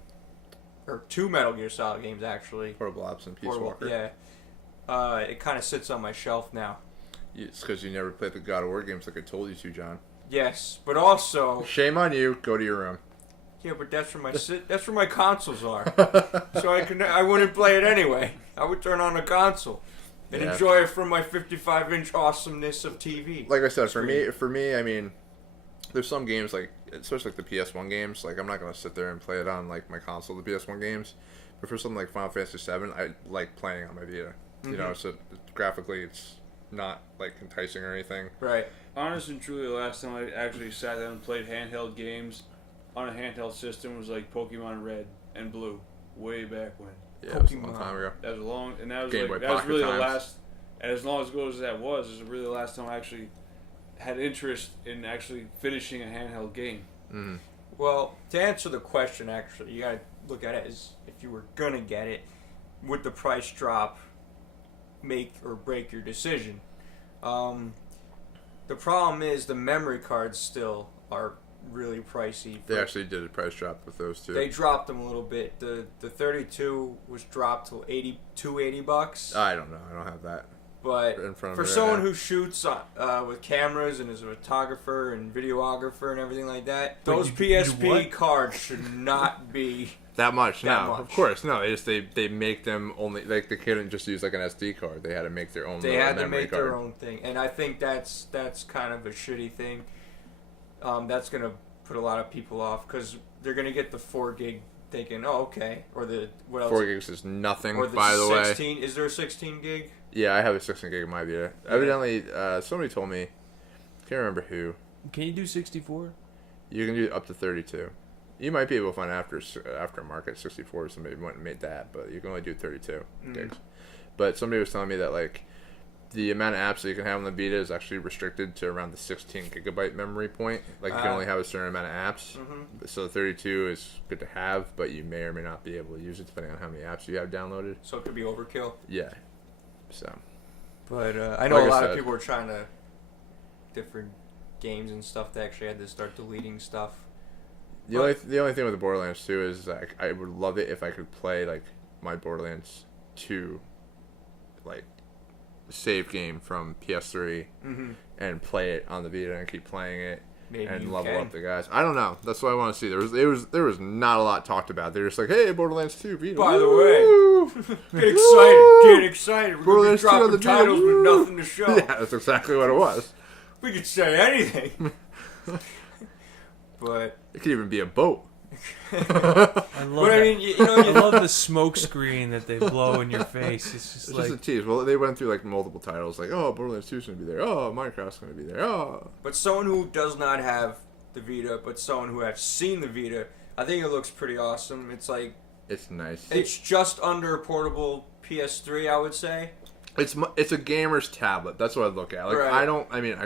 or 2 Metal Gear Solid games actually. Portable Ops and Peace Walker. Yeah. It kind of sits on my shelf now. It's because you never played the God of War games like I told you to, John. Yes, but also. Shame on you. Go to your room. Yeah, but that's where my consoles are. So I wouldn't play it anyway. I would turn on a console and enjoy it from my 55-inch awesomeness of TV. Like I said, for me, I mean, there's some games like, especially like the PS1 games. Like I'm not gonna sit there and play it on like my console, the PS1 games. But for something like Final Fantasy VII, I like playing on my Vita. You know, so graphically, it's not like enticing or anything. Right. Honest and truly, the last time I actually sat down and played handheld games on a handheld system was like Pokemon Red and Blue, way back when. Yeah, it was a long time ago. That was long, and that was Game like Boy that was Pocket really times. the last. And as long ago as that was really the last time I actually had interest in actually finishing a handheld game. Mm-hmm. Well, to answer the question, actually, you gotta look at it as if you were gonna get it, would the price drop make or break your decision? The problem is the memory cards still are really pricey. They actually did a price drop with those two. They dropped them a little bit. The 32 was dropped to $80. I don't know. I don't have that. But in front of for me right someone now. who shoots with cameras and is a photographer and videographer and everything like that, Wait, those you PSP what? cards should not be That much? That No, much. of course, no. They make them only like they couldn't just use like an SD card. They had to make their own. They had to memory make card. their own thing, and I think that's kind of a shitty thing. That's gonna put a lot of people off because they're gonna get the 4 gig thinking, oh okay, or the what else? 4 gigs is nothing. Or the by the way, 16. Is there a 16 gig? yeah, I have a 16 gig in my Vita. Evidently, somebody told me. Can't remember who. Can you do 64? You can do up to 32. You might be able to find aftermarket 64. Somebody might have made that, but you can only do 32 gigs. But somebody was telling me that like the amount of apps that you can have on the Vita is actually restricted to around the 16 gigabyte memory point. Like you can only have a certain amount of apps. So the 32 is good to have, but you may or may not be able to use it depending on how many apps you have downloaded. So it could be overkill. Yeah. So. But I know Like a I lot of said. people are trying to different games and stuff. They actually had to start deleting stuff. The only thing with the Borderlands 2 is like I would love it if I could play like my Borderlands 2 like save game from PS3 and play it on the Vita and keep playing it. Maybe and you level can. up the guys. I don't know. That's what I want to see. There was not a lot talked about. They're just like, hey, Borderlands 2 Vita. By the Woo! way, get excited. Get excited. We're going to be Borderlands 2 on the dropping Vita. titles with Woo! nothing to show. Yeah, that's exactly what it was. We could say anything. But It could even be a boat. I love but I that. mean, I love the smoke screen that they blow in your face. It's just It's like just a tease. Well, they went through like multiple titles, like, oh, Borderlands 2 is going to be there. Oh, Minecraft's going to be there. Oh. But someone who does not have the Vita, but someone who has seen the Vita, I think it looks pretty awesome. It's like It's nice. it's just under a portable PS3, I would say. It's a gamer's tablet. That's what I look at. Like Right. I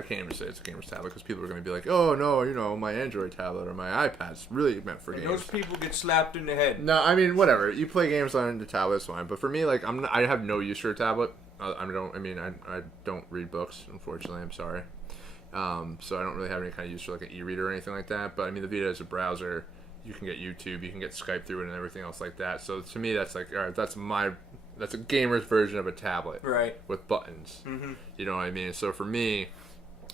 can't even say it's a gamer's tablet because people are going to be like, oh no, my Android tablet or my iPad's really meant for And games. those people get slapped in the head. No, I mean whatever. You play games on the tablet, it's fine. But for me, like I have no use for a tablet. I don't read books. Unfortunately, I'm sorry. So I don't really have any kind of use for like an e-reader or anything like that. But I mean, the Vita is a browser. You can get YouTube, you can get Skype through it, and everything else like that. So to me, that's like, all right, that's a gamer's version of a tablet, Right. with buttons. Mm-hmm. You know what I mean? So for me,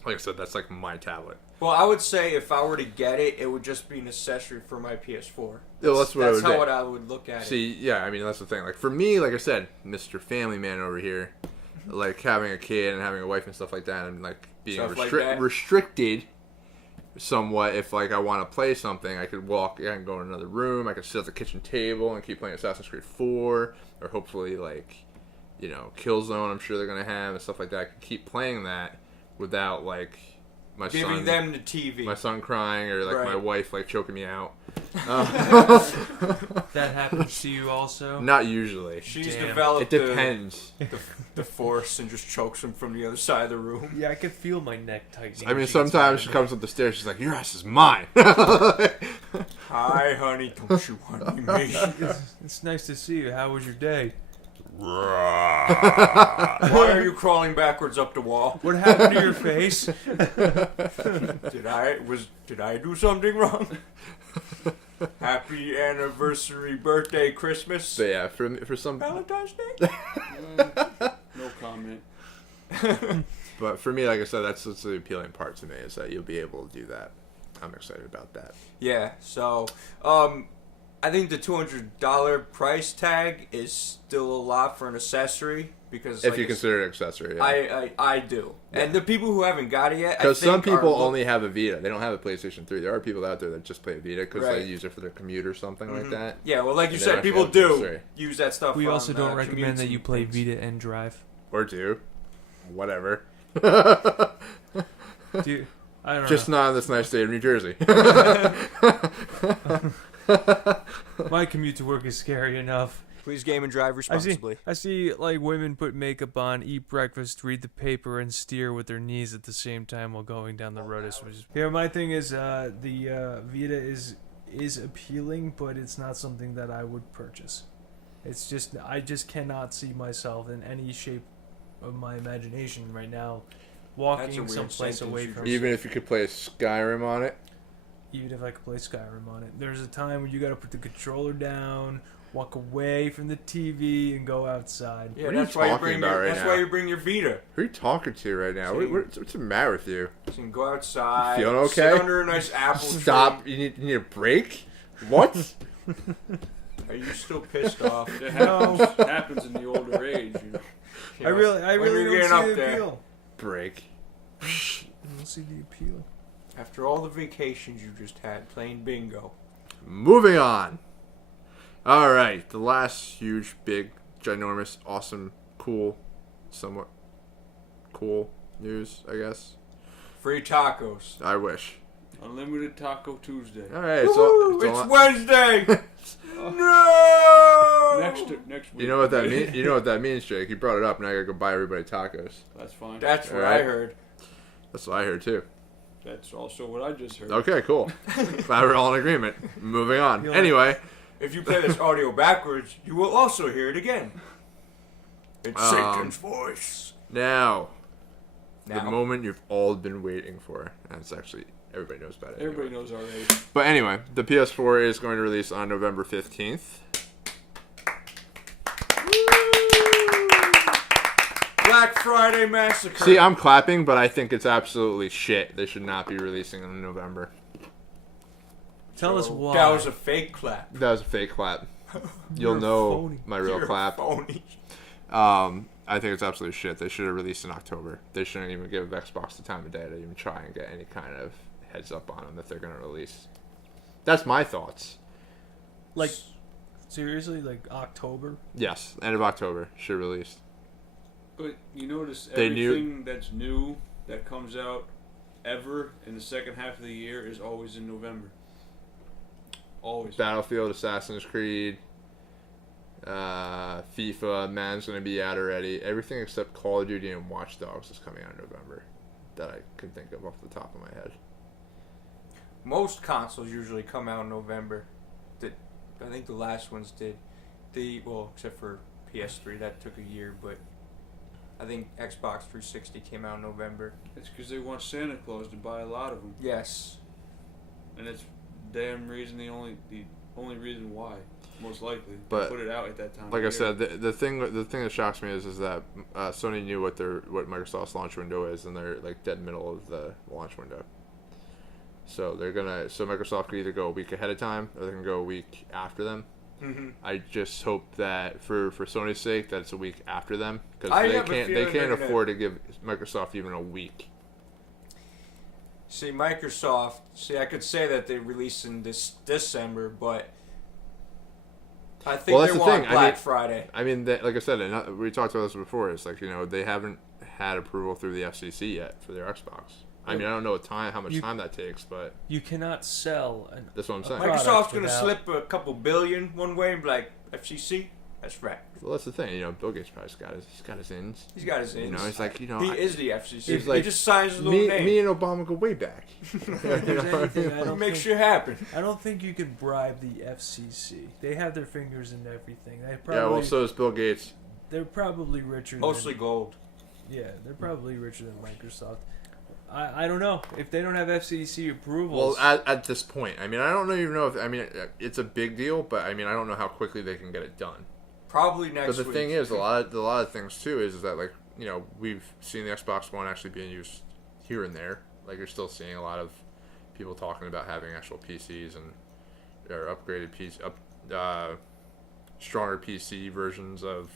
like I said, that's like my tablet. Well, I would say if I were to get it, it would just be an accessory for my PS4. Yeah, that's what I would do. what I would look at it. See, yeah, I mean, that's the thing. Like, for me, like I said, Mr. Family Man over here, like, having a kid and having a wife and stuff like that, and, like, being Stuff like that. restricted somewhat. If, like, I want to play something, I could walk, I can go in another room, I could sit at the kitchen table and keep playing Assassin's Creed 4, or hopefully, like, you know, Killzone, I'm sure they're going to have, and stuff like that. I could keep playing that without, like, my Giving son... them the TV. My son crying, or, like, Right. my wife, like, choking me out. that happens to you also. Not usually. She's Damn. developed It depends. the force and just chokes him from the other side of the room. Yeah, I could feel my neck tightening. I mean, when she gets sometimes mad she at comes me. up the stairs. She's like, "Your ass is mine." Hi, honey. Don't you want me? It's nice to see you. How was your day? Why are you crawling backwards up the wall? What happened to your face? Did I do something wrong? Happy anniversary, birthday, Christmas, So yeah, for some, Valentine's Day. No comment. but for me, like I said, that's the appealing part to me, is that you'll be able to do that. I'm excited about that. Yeah. So, I think the $200 price tag is still a lot for an accessory because If like you I consider it accessory, I do. Yeah. And the people who haven't got it yet, I because some think people are only have a Vita. They don't have a PlayStation 3. There are people out there that just play a Vita because Right. they use it for their commute or something like that. Yeah, well, like you And they said, actually people have the do PS3. use that stuff. We on, also don't recommend commutes that you and play things. Vita and drive. Or do whatever. Dude, I don't Just know. not in this nice state of New Jersey. My commute to work is scary enough. Please game and drive responsibly. I see like women put makeup on, eat breakfast, read the paper, and steer with their knees at the same time while going down the road. Yeah, my thing is the Vita is appealing, but it's not something that I would purchase. It's just I just cannot see myself in any shape of my imagination right now That's a walking weird someplace sentence away you from. Even if you could play Skyrim on it. Even if I could play Skyrim on it. There's a time when you gotta put the controller down, walk away from the TV, and go outside. Yeah, What are you that's why you talking bring about your right that's now? why you bring your Vita. Who are you talking to right now? See? What's the matter with you? You can go outside. Feeling okay? Sit under a nice apple Stop. tree. You need a break? What? Are you still pissed off? It happens in the older age, you know. You I know, really when you're don't getting see up the there. appeal. Break. I don't see the appeal. After all the vacations you just had playing bingo. Moving on. All right. The last huge, big, ginormous, awesome, cool, somewhat cool news, I guess. Free tacos. I wish. Unlimited Taco Tuesday. All right. Woo, It's all- it's Wednesday. No. Next week. you know what that means? You know what that means, Jake. You brought it up. Now I gotta go buy everybody tacos. That's fine. That's what Alright. I heard. That's what I heard too. That's also what I just heard. Okay, cool. Glad we're all in agreement. Moving on. You'll- Anyway, If you play this audio backwards, you will also hear it again. It's Satan's voice. now the Now. moment you've all been waiting for. And it's actually everybody knows about it. Everybody anyway. knows our age. But anyway, the PS4 is going to release on November 15th. Black Friday Massacre. See, I'm clapping, but I think it's absolutely shit. They should not be releasing them in November. Tell us why. That was a fake clap. That was a fake clap. You'll You're a know phony. my real You're a clap. phony. I think it's absolute shit. They should have released in October. They shouldn't even give Xbox the time of day to even try and get any kind of heads up on them that they're going to release. That's my thoughts. Like, seriously? Like October? Yes, end of October should release. But you notice They everything that's new that comes out ever in the second half of the year is always in November. Always. Battlefield, Assassin's Creed, FIFA, Madden's going to be out already. Everything except Call of Duty and Watch Dogs is coming out in November that I can think of off the top of my head. Most consoles usually come out in November. I think the last ones did. Except for PS3, that took a year, but I think Xbox 360 came out in November. It's because they want Santa Claus to buy a lot of them, Yes. and it's damn reason the only reason why, most likely. But, they put it out at that time. Like I of year. said, the thing that shocks me is that Sony knew what Microsoft's launch window is, and they're like dead middle of the launch window. So Microsoft could either go a week ahead of time, or they can go a week after them. Mm-hmm. I just hope that for Sony's sake that it's a week after them, because I they have a can't feeling they're gonna- afford to give Microsoft even a week. See, Microsoft. I could say that they release in this December, but I think Well, that's they the want thing. Black Friday. I mean, like I said, and we talked about this before. It's like, they haven't had approval through the FCC yet for their Xbox. I mean, I don't know how much time that takes, but You cannot sell an that's what I'm saying. product Microsoft's gonna without- slip a couple billion one way and be like, FCC. That's right. Well, that's the thing. Bill Gates probably got his ins. He's got his ins. It's like, he is the FCC. he's He like, just signs his little name. Me and Obama go way back. If there's anything, I don't Make think- shit happen. I don't think you could bribe the FCC. They have their fingers in everything. Yeah, well, so does Bill Gates. They're probably richer. Mostly gold. Yeah, they're probably richer than Microsoft. I don't know if they don't have FCC Well, approvals. at this point, I mean, I don't even know if it's a big deal, but I mean, I don't know how quickly they can get it done. Probably next But the week. thing is, a lot of things too is that, like, we've seen the Xbox One actually being used here and there. Like, you're still seeing a lot of people talking about having actual PCs or upgraded stronger PC versions of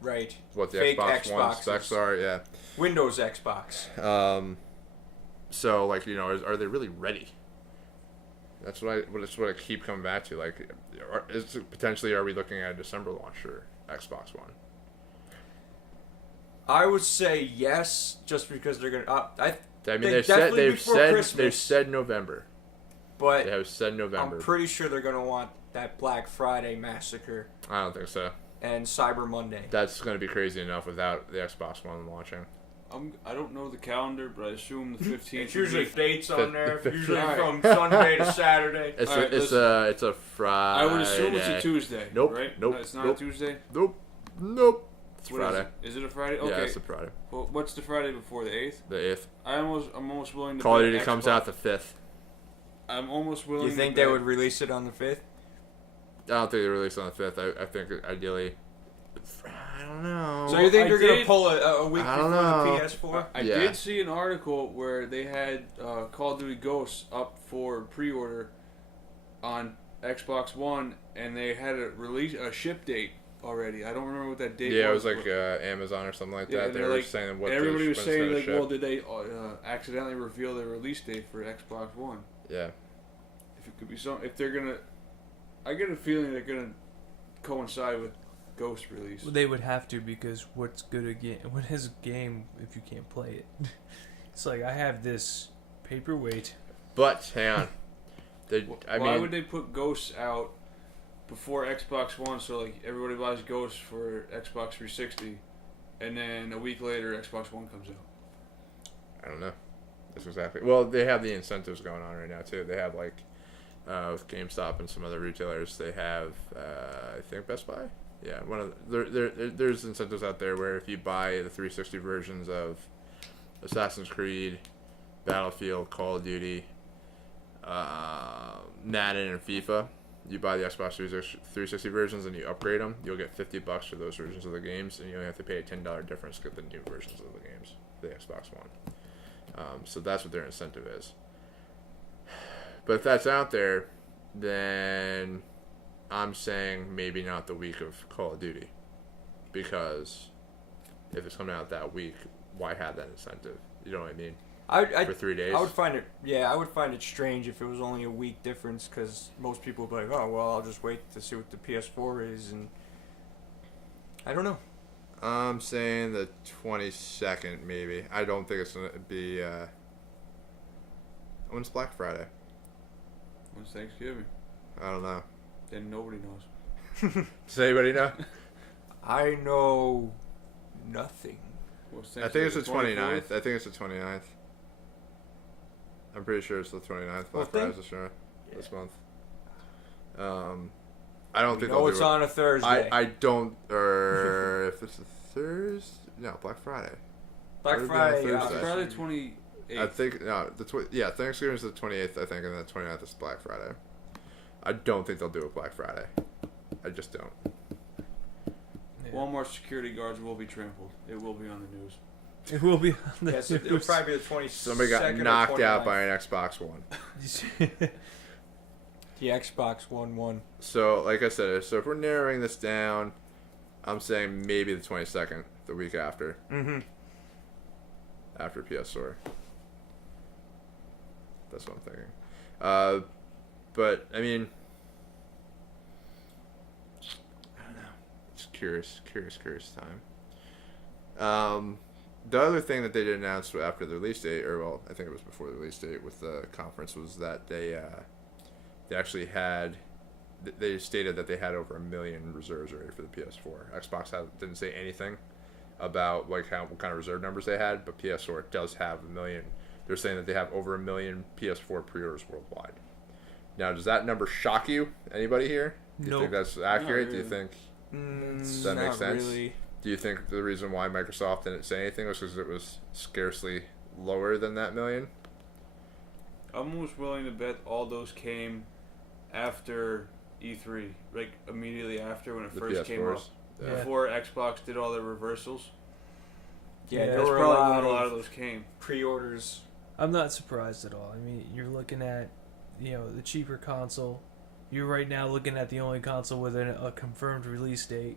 Right. what the Fake Xbox One Xboxes. specs are. Yeah. Windows Xbox. So, like, are they really ready? That's what I keep coming back to. Like, are we looking at a December launch for Xbox One? I would say yes, just because they're gonna. I mean, think definitely before Christmas. they've said November. But They have said November. I'm pretty sure they're gonna want that Black Friday massacre I don't think so. and Cyber Monday. That's going to be crazy enough without the Xbox One launching. I don't know the calendar, but I assume the 15th. It's usually dates on there. Fifth- Usually Alright. from Sunday to Saturday. It's Alright, it's a Friday. I would assume it's a Tuesday. Nope, Right? nope, No, it's not nope. a Tuesday. Nope. It's What is Friday. it? Is it a Friday? Okay. Yeah, it's a Friday. Well, what's the Friday before the 8th? The 8th. I'm almost willing to. Call of bet Duty comes Xbox- out the 5th. I'm almost willing. You think to they bet- would release it on the 5th? I don't think they release on the 5th. I think ideally. I don't know. So you think I they're going to did- pull a week I before don't know. the PS4? I Yeah. did see an article where they had Call of Duty Ghosts up for pre-order on Xbox One, and they had a ship date already. I don't remember what that date was. Yeah, it was like but- Amazon or something like Yeah, that. and They they're were like- saying what and everybody was when it's saying, gonna like, ship. well, did they accidentally reveal the release date for Xbox One? Yeah. If it could be if they're gonna, I get a feeling they're gonna coincide with Ghost release. They would have to, because what's good a game? What is a game if you can't play it? It's like, I have this paperweight. But hang on. Why would they put Ghosts out before Xbox One, so like everybody buys Ghosts for Xbox 360, and then a week later Xbox One comes out? I don't know. That's exactly. Well, they have the incentives going on right now too. They have, like, with GameStop and some other retailers, they have I think Best Buy. Yeah, one of there's incentives out there where if you buy the 360 versions of Assassin's Creed, Battlefield, Call of Duty, Madden, and FIFA, you buy the Xbox 360 versions and you upgrade them, you'll get $50 for those versions of the games, and you only have to pay a $10 difference to get the new versions of the games, the Xbox One. So that's what their incentive is. But if that's out there, then I'm saying maybe not the week of Call of Duty, because if it's coming out that week, why have that incentive? You know what I mean? For 3 days. I would find it strange if it was only a week difference, because most people would be like, oh well, I'll just wait to see what the PS4 is, and I don't know. I'm saying the 22nd maybe. I don't think it's gonna be. When's Black Friday? When's Thanksgiving? I don't know. Then nobody knows. Does anybody know? I know nothing. I think it's the 29th. I think it's the 29th. I'm pretty sure it's the 29th. Black Friday this month. I don't think they'll do it's on a Thursday. I don't. Or if it's a Thursday, no, Black Friday. Black Friday. Friday 28th. I think no. Thanksgiving is the 28th. I think, and then the 29th is Black Friday. I don't think they'll do it Black Friday. I just don't. Yeah. Walmart security guards will be trampled. It will be on the news. It will be on the Yes, it'll probably be the 22nd. Somebody got knocked out by an Xbox One. The Xbox One. So, like I said, if we're narrowing this down, I'm saying maybe the 22nd, the week after. Mm-hmm. After PS4. That's what I'm thinking. But, I mean, I don't know. Just curious time. The other thing that they did announce after the release date, or well, I think it was before the release date with the conference, was that they actually had, they stated that they had over 1 million reserves already for the PS4. Xbox didn't say anything about what kind of reserve numbers they had, but PS4 does have 1 million. They're saying that they have over 1 million PS4 pre-orders worldwide. Now, does that number shock you? Anybody here? Do you think that's accurate? Not really. Do you think That makes sense? Really. Do you think the reason why Microsoft didn't say anything was because it was scarcely lower than that million? I'm almost willing to bet all those came after E3, like immediately after when it The first came out. PS4s? Yeah. Before Xbox did all their reversals. Yeah, Yeah, there That's were probably when a a lot lot of of those came. pre-orders. I'm not surprised at all. I mean, you're looking at, the cheaper console. You're right now looking at the only console with a confirmed release date.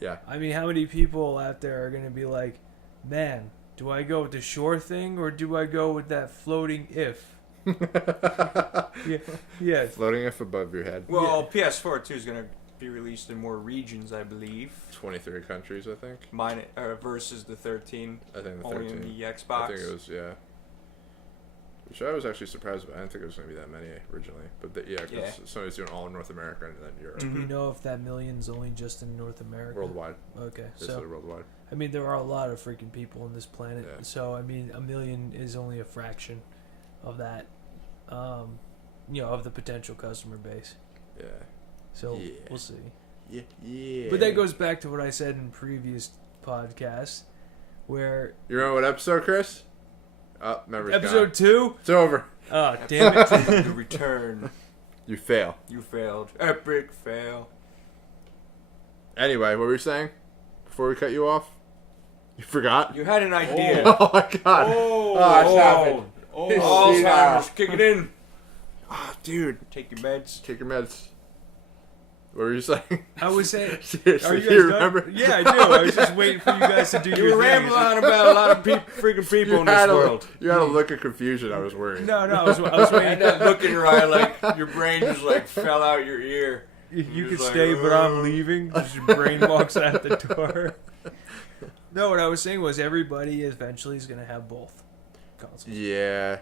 Yeah. I mean, how many people out there are going to be like, man, do I go with the sure thing or do I go with that floating if? Yeah. Floating if above your head. Well, PS4 2 is going to be released in more regions, I believe. 23 countries, I think. Versus the 13. I think the Only 13. in the Xbox. I think it was, yeah. Which I was actually surprised about. I didn't think it was going to be that many originally. But because Sony's doing all in North America and then Europe. Do we know if that million's only just in North America? Worldwide. Okay, They said so worldwide. I mean, there are a lot of freaking people on this planet. Yeah. So I mean, 1 million is only a fraction of that, of the potential customer base. Yeah. So Yeah. we'll see. Yeah. But that goes back to what I said in previous podcasts, where You remember what episode, Chris? Oh, memory's episode gone. 2. It's over. Oh, damn it! The return. You fail. You failed. Epic fail. Anyway, what were you saying? Before we cut you off? You forgot? You had an idea. Oh my god. Oh, it's happened. Alzheimer's, kick it in. Oh, dude. Take your meds. Take your meds. What were you saying? I was saying, Seriously, are you you guys done? remember? Yeah, I do. I was just waiting for you guys to do You your were thing. rambling on about a lot of freaking people in this world. You had a look of confusion. I was worried. No, I was And waiting. that look in your eye like your brain just like fell out your ear. You You're could just stay, like, but I'm leaving. Just your brain walks out the door. No, what I was saying was everybody eventually is going to have both consoles. Yeah.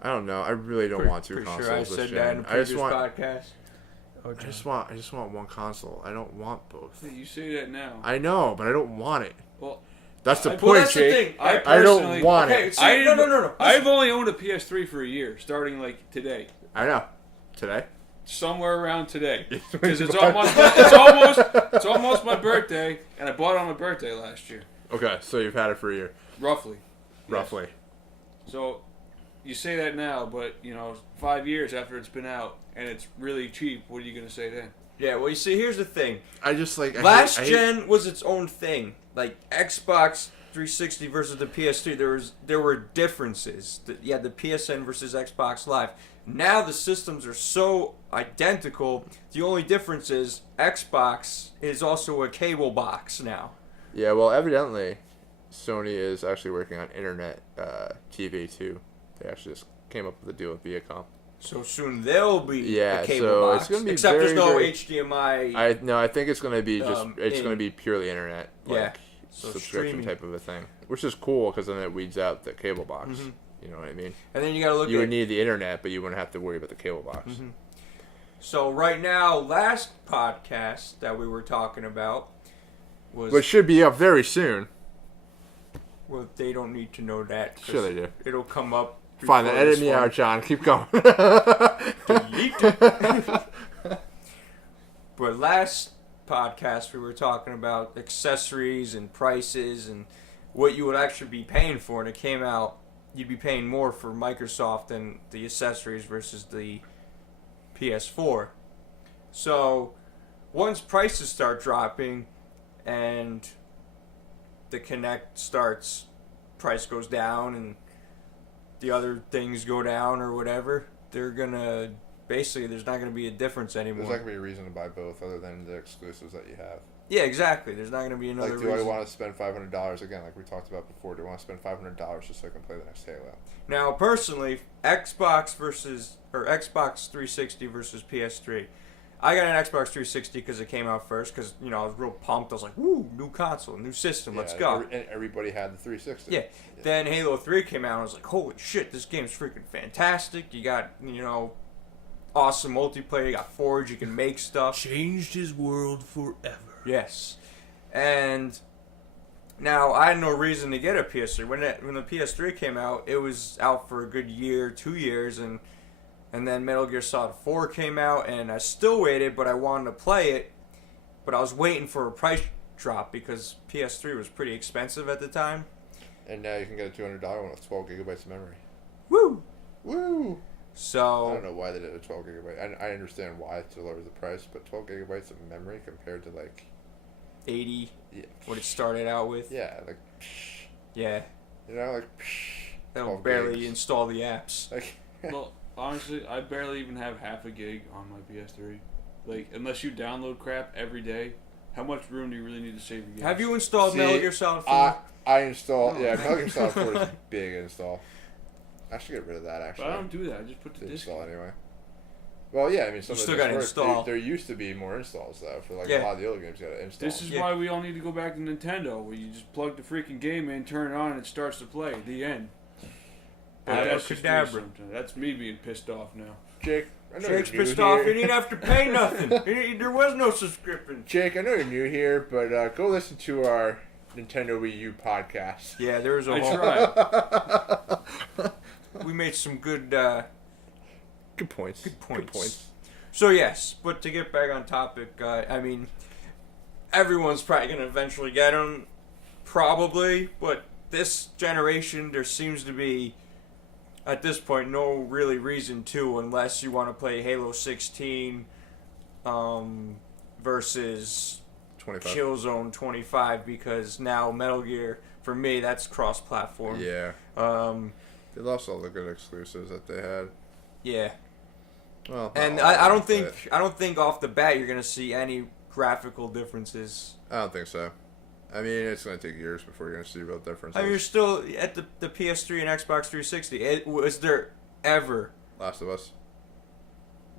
I don't know. I really don't want two Pretty consoles sure I this said gen. that in a I previous just want. podcast. Oh, I just want one console. I don't want both. You say that now. I know, but I don't want it. Well, That's the Well, point, that's the Jake. thing. I I don't personally- want Okay, it. see, no. I've only owned a PS3 for a year, starting like today. I know. Today. Somewhere around today, It's because it's what- almost my birthday, and I bought it on my birthday last year, Okay, so you've had it for a year, roughly. roughly. So, you say that now, but 5 years after it's been out and it's really cheap, what are you gonna say then? Yeah, well, you see, here's the thing. I just like Last gen was its own thing. Like Xbox 360 versus the PS3, there were differences. You had the PSN versus Xbox Live. Now the systems are so identical. The only difference is Xbox is also a cable box now. Yeah, well, evidently, Sony is actually working on internet TV too. They actually just came up with a deal with Viacom. So soon they'll be Yeah, a cable so box. it's gonna be Except very, there's no very- HDMI. I think it's gonna be just it's in- gonna be purely internet, like Yeah, so subscription streaming. type of a thing, which is cool because then it weeds out the cable box. Mhm. You know what I mean? And then you gotta look You at would need the internet, but you wouldn't have to worry about the cable box. Mhm. So right now, last podcast that we were talking about was Which should be up very soon. well, they don't need to know that. 'cause Sure they do. It'll come up. Fine, before then edit this me one. out, John. Keep going. Delete it. But last podcast we were talking about accessories and prices and what you would actually be paying for, and it came out you'd be paying more for Microsoft than the accessories versus the PS4. So once prices start dropping and the Kinect starts, price goes down and the other things go down or whatever, they're gonna basically there's not gonna be a difference There's anymore. not gonna be a reason to buy both other than the exclusives that you have. Yeah, exactly. There's not gonna be another Like, do I reason. want to spend $500 again, like we talked about before? Do I want to spend $500 just so I can play the next Halo? Now, personally, Xbox 360 versus PS3. I got an Xbox 360 because it came out first. Because I was real pumped. I was like, "Woo, new console, new system, let's go." And everybody had the 360. Yeah. Then Halo 3 came out, and I was like, "Holy shit, this game's freaking fantastic!" You got awesome multiplayer. You got Forge. You can make stuff. Changed his world forever. Yes. And now I had no reason to get a PS3. When the PS3 came out, it was out for a good year, 2 years, and then Metal Gear Solid 4 came out, and I still waited, but I wanted to play it. But I was waiting for a price drop because PS3 was pretty expensive at the time. And now you can get a $200 one with 12 gigabytes of memory. Woo! Woo! I So don't know why they did a 12 gigabyte. I understand why to lower the price, but 12 gigabytes of memory compared to 80, yeah, what it started out with. yeah, Yeah. That'll 12 barely gigs. install the apps. Well, honestly, I barely even have half a gig on my PS3. Like, unless you download crap every day, how much room do you really need to save your games? Have you installed See, Metal Gear Solid 4? I install. Oh. Yeah, Metal Gear Solid 4 is a big install. I should get rid of that actually. But I don't do that. I just put the to disc install in. anyway. Well, yeah, I mean, some You of the still gotta discs work. install. There used to be more installs though for Yeah. a lot of the other games. You gotta install. This is Yeah. why we all need to go back to Nintendo, where you just plug the freaking game in, turn it on, and it starts to play. The end. But that's just me Abracadabra. sometimes. That's me being pissed off now. Jake. I know Jake's you're new pissed off. He here. didn't have to pay nothing. There was no subscription. Jake, I know you're new here, but go listen to our Nintendo Wii U podcast. Yeah, there was a I whole. tried. We made some good. Good points. Good points. So yes, but to get back on topic, I mean, everyone's probably gonna eventually get them, probably. But this generation, there seems to be, at this point, no really reason to, unless you want to play Halo 16, versus 25. Killzone 25, because now Metal Gear, for me, that's cross-platform. Yeah. Um, They lost all the good exclusives that they had. yeah. Well, not And all I of don't them, think off the bat you're gonna see any graphical differences. but I don't think so. I mean, it's going to take years before you're going to see real differences. I mean, you're still at the PS3 and Xbox 360. Was there ever? Last of Us.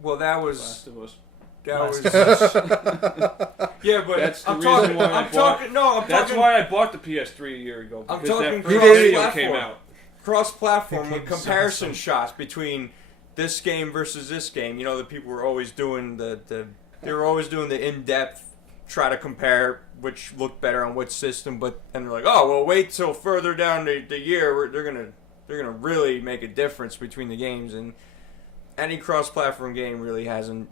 Well, that was Last of Us. that Last was. Yeah, but That's the I'm reason talking. why I I'm bought- talking. No, I'm That's talking. why I bought the PS3 a year ago. I'm Because talking that first cross video platform. came out. Cross-platform with It came comparison Samsung. shots between this game versus this game. You know, the people were always doing they were always doing the in-depth try to compare which looked better on which system, and they're like, oh well, wait till further down the year where they're gonna really make a difference between the games, and any cross-platform game really hasn't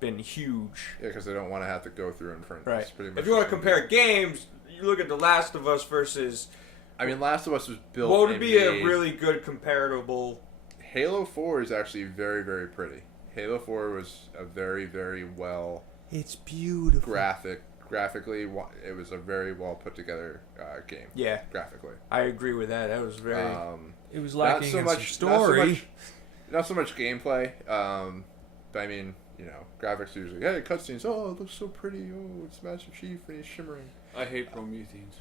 been huge. Yeah, because they don't want to have to go through and print. Right. It's pretty much If you want the to same compare games, you look at The Last of Us versus I mean, Last of Us was built. what would and be a made- really good comparable Halo 4 is actually very, very pretty. Halo 4 was a very, very well It's beautiful. graphically, it was a very well put together game. Yeah, Graphically. I agree with that. That was very. It was lacking in some story. Not so much gameplay. But I mean, you know, graphics usually. Hey, cutscenes. Oh, it looks so pretty. Oh, it's Master Chief and he's shimmering. I hate Prometheans.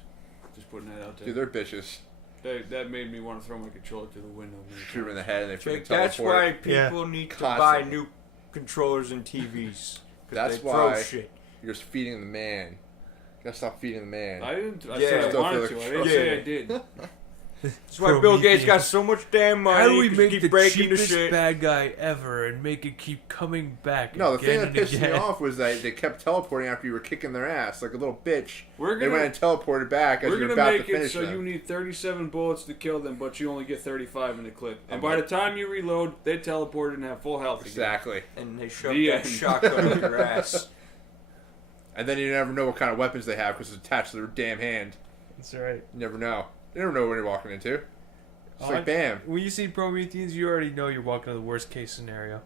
Just putting that out there. Dude, they're bitches. That made me want to throw my controller through the window. Shoot them in the head and they freaking Jake, that's teleport. why people need to buy Constantly. new controllers and TVs. That's they why throw shit. you're just feeding the man. You gotta stop feeding the man. I didn't. I Yeah. said I Still wanted feel to. like- I didn't say I did. That's why Bill Gates got so much damn money. How do we he make keep the breaking the cheapest shit. bad guy ever and make it keep coming back? No, the thing again that and pissed me again? off was that they kept teleporting after you were kicking their ass like a little bitch. We're They gonna. went and teleported back as We're you were gonna about to make it finish so them. you need 37 bullets to kill them, but you only get 35 in the clip. And by the time you reload, they teleported and have full health again. Exactly. And they shoved The that end. shotgun up your ass. And then you never know what kind of weapons they have because it's attached to their damn hand. That's right. You never know. You never know what you're walking into. It's like, bam. When you see Prometheans, you already know you're walking to the worst case scenario.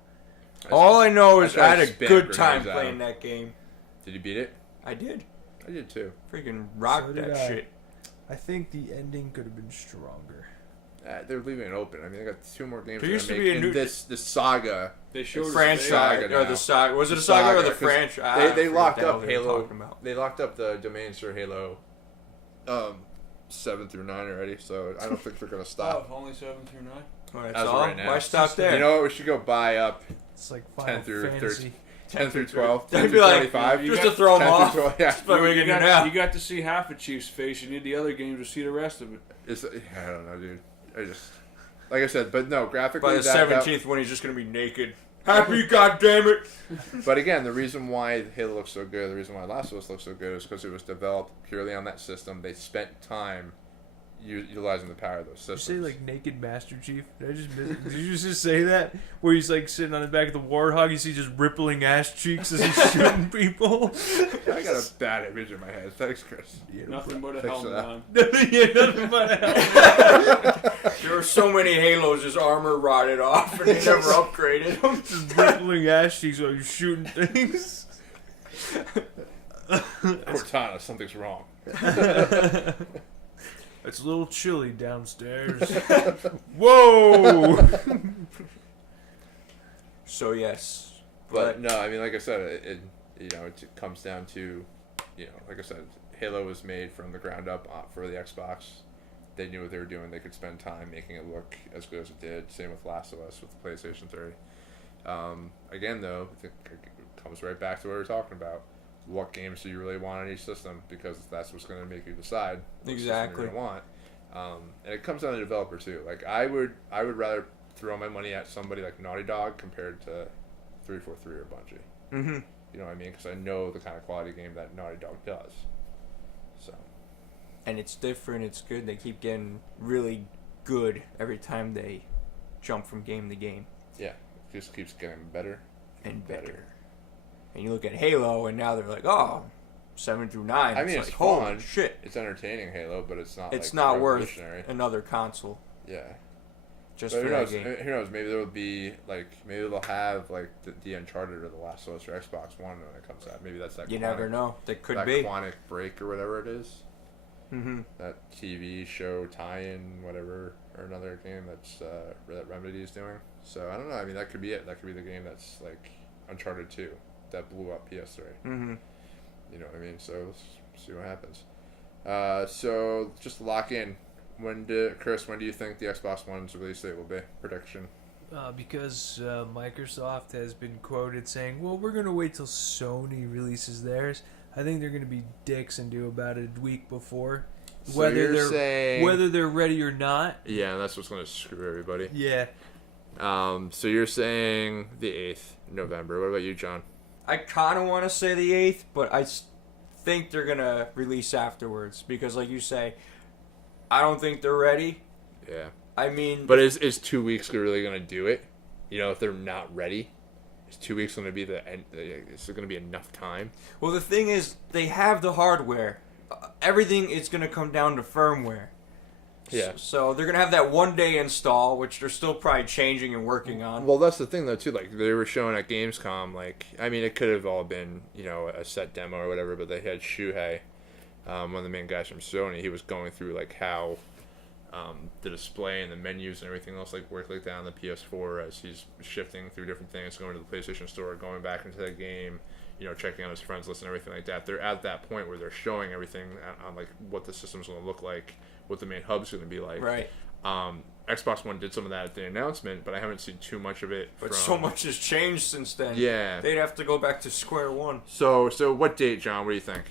All I know is I I tried had to a spam good time grenades at playing him. that game. Did you beat it? I did. I did too. Freaking rocked So did that I. shit. I think the ending could have been stronger. They're leaving it open. I mean, they got 2 more games. There they're used to gonna be a make new- in this saga. They showed us Franchise Saga or now. the saga? Was it The a saga or the 'cause franchise? I They forget locked what the hell up they were Halo. talking about. They locked up the domains for Halo 7 through 9 already, so I don't think they're gonna Oh, stop. only 7 through 9. Oh, that's As of all? right now. Why stop there? You know what? We should go buy up It's like Final 10 through Fantasy. 10 through 12, They'd 10 be through like, 25. just to throw them 10 off. through 12, yeah. But we're you, gonna got, now. you got to see half a Chief's face. You need the other game to see the rest of it. I don't know, dude. I just, like I said, but no, graphically. By the that- 17th one, he's just gonna be naked. Happy, goddammit! But again, the reason why Halo looks so good, the reason why Last of Us looks so good is because it was developed purely on that system. They spent time utilizing the power of those Did you systems. say like naked Master Chief? Did I just miss it? Did you just say that? Where he's like sitting on the back of the Warthog, you see just rippling ass cheeks as he's shooting people. I got a bad image in my head. Thanks, Chris. Nothing but a Thanks for helmet that. on. Yeah, nothing but hell. There were so many Halos, his armor rotted off, and they never upgraded him. Just rippling ass cheeks while you're shooting things. Cortana, something's wrong. It's a little chilly downstairs. Whoa! So yes, But no, I mean, like I said, it comes down to, like I said, Halo was made from the ground up for the Xbox. They knew what they were doing. They could spend time making it look as good as it did. Same with Last of Us with the PlayStation 3. Again, though, it comes right back to what we were talking about. What games do you really want on each system? Because that's what's going to make you decide what Exactly. system you're going to want. And it comes down to the developer too. Like I would rather throw my money at somebody like Naughty Dog compared to 343 or Bungie. mm-hmm. You know what I mean? Because I know the kind of quality game that Naughty Dog does. So. And it's different. It's good. They keep getting really good every time they jump from game to game. Yeah, it just keeps getting better and better. And you look at Halo, and now they're like, oh, 7 through 9. I mean, like, it's holy fun. shit. It's entertaining, Halo, but it's not. It's like, not worth revolutionary. another console Yeah. just But for who knows? that game. Who knows? Maybe there will be maybe they'll have the Uncharted or the Last of Us or Xbox One when it comes out. Maybe that's that. You Quantic, never know. That could that be. Quantic Break or whatever it is. Mm-hmm. That TV show tie-in, whatever, or another game that's that Remedy is doing. So I don't know. I mean, that could be it. That could be the game that's like Uncharted 2 that blew up PS3. Mm-hmm. You know what I mean? So let's see what happens. So just lock in. Chris, when do you think the Xbox One's release date will be? Prediction. Because Microsoft has been quoted saying, well, we're going to wait till Sony releases theirs. I think they're going to be dicks and do about it a week before. So Whether you're they're saying... whether they're ready or not. Yeah, and that's what's going to screw everybody. Yeah. So you're saying the 8th November. What about you, John? I kind of want to say the 8th, but I think they're going to release afterwards. Because, like you say, I don't think they're ready. Yeah. I mean... But is 2 weeks really going to do it? You know, if they're not ready? Is 2 weeks going to be the end? Is there going to be enough time? Well, the thing is, they have the hardware. Everything is going to come down to firmware. Yeah. So they're gonna have that 1-day install, which they're still probably changing and working on. Well, that's the thing though too. Like they were showing at Gamescom. Like I mean, it could have all been a set demo or whatever. But they had Shuhei, one of the main guys from Sony. He was going through like how the display and the menus and everything else like work like that on the PS4 as he's shifting through different things, going to the PlayStation Store, going back into the game. Checking out his friends list and everything like that. They're at that point where they're showing everything on like what the system's going to look like, what the main hub's going to be like. Right. Xbox One did some of that at the announcement, but I haven't seen too much of it. But so much has changed since then. Yeah. They'd have to go back to square one. So what date, John? What do you think?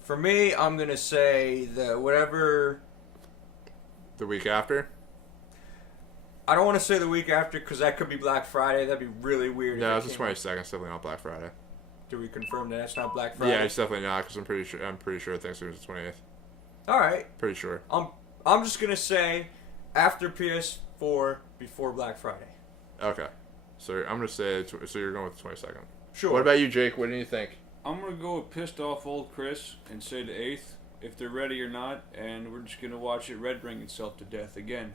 For me, I'm gonna say whatever. The week after? I don't want to say the week after because that could be Black Friday. That'd be really weird. No, it's the 22nd. It's definitely not Black Friday. Do we confirm that that's not Black Friday? Yeah, it's definitely not because I'm pretty sure Thanksgiving's the 28th. All right. Pretty sure. I'm just gonna say after PS4, before Black Friday. Okay. So I'm gonna say so you're going with the 22nd. Sure. What about you, Jake? What do you think? I'm gonna go with pissed off old Chris and say the 8th if they're ready or not, and we're just gonna watch it red ring itself to death again.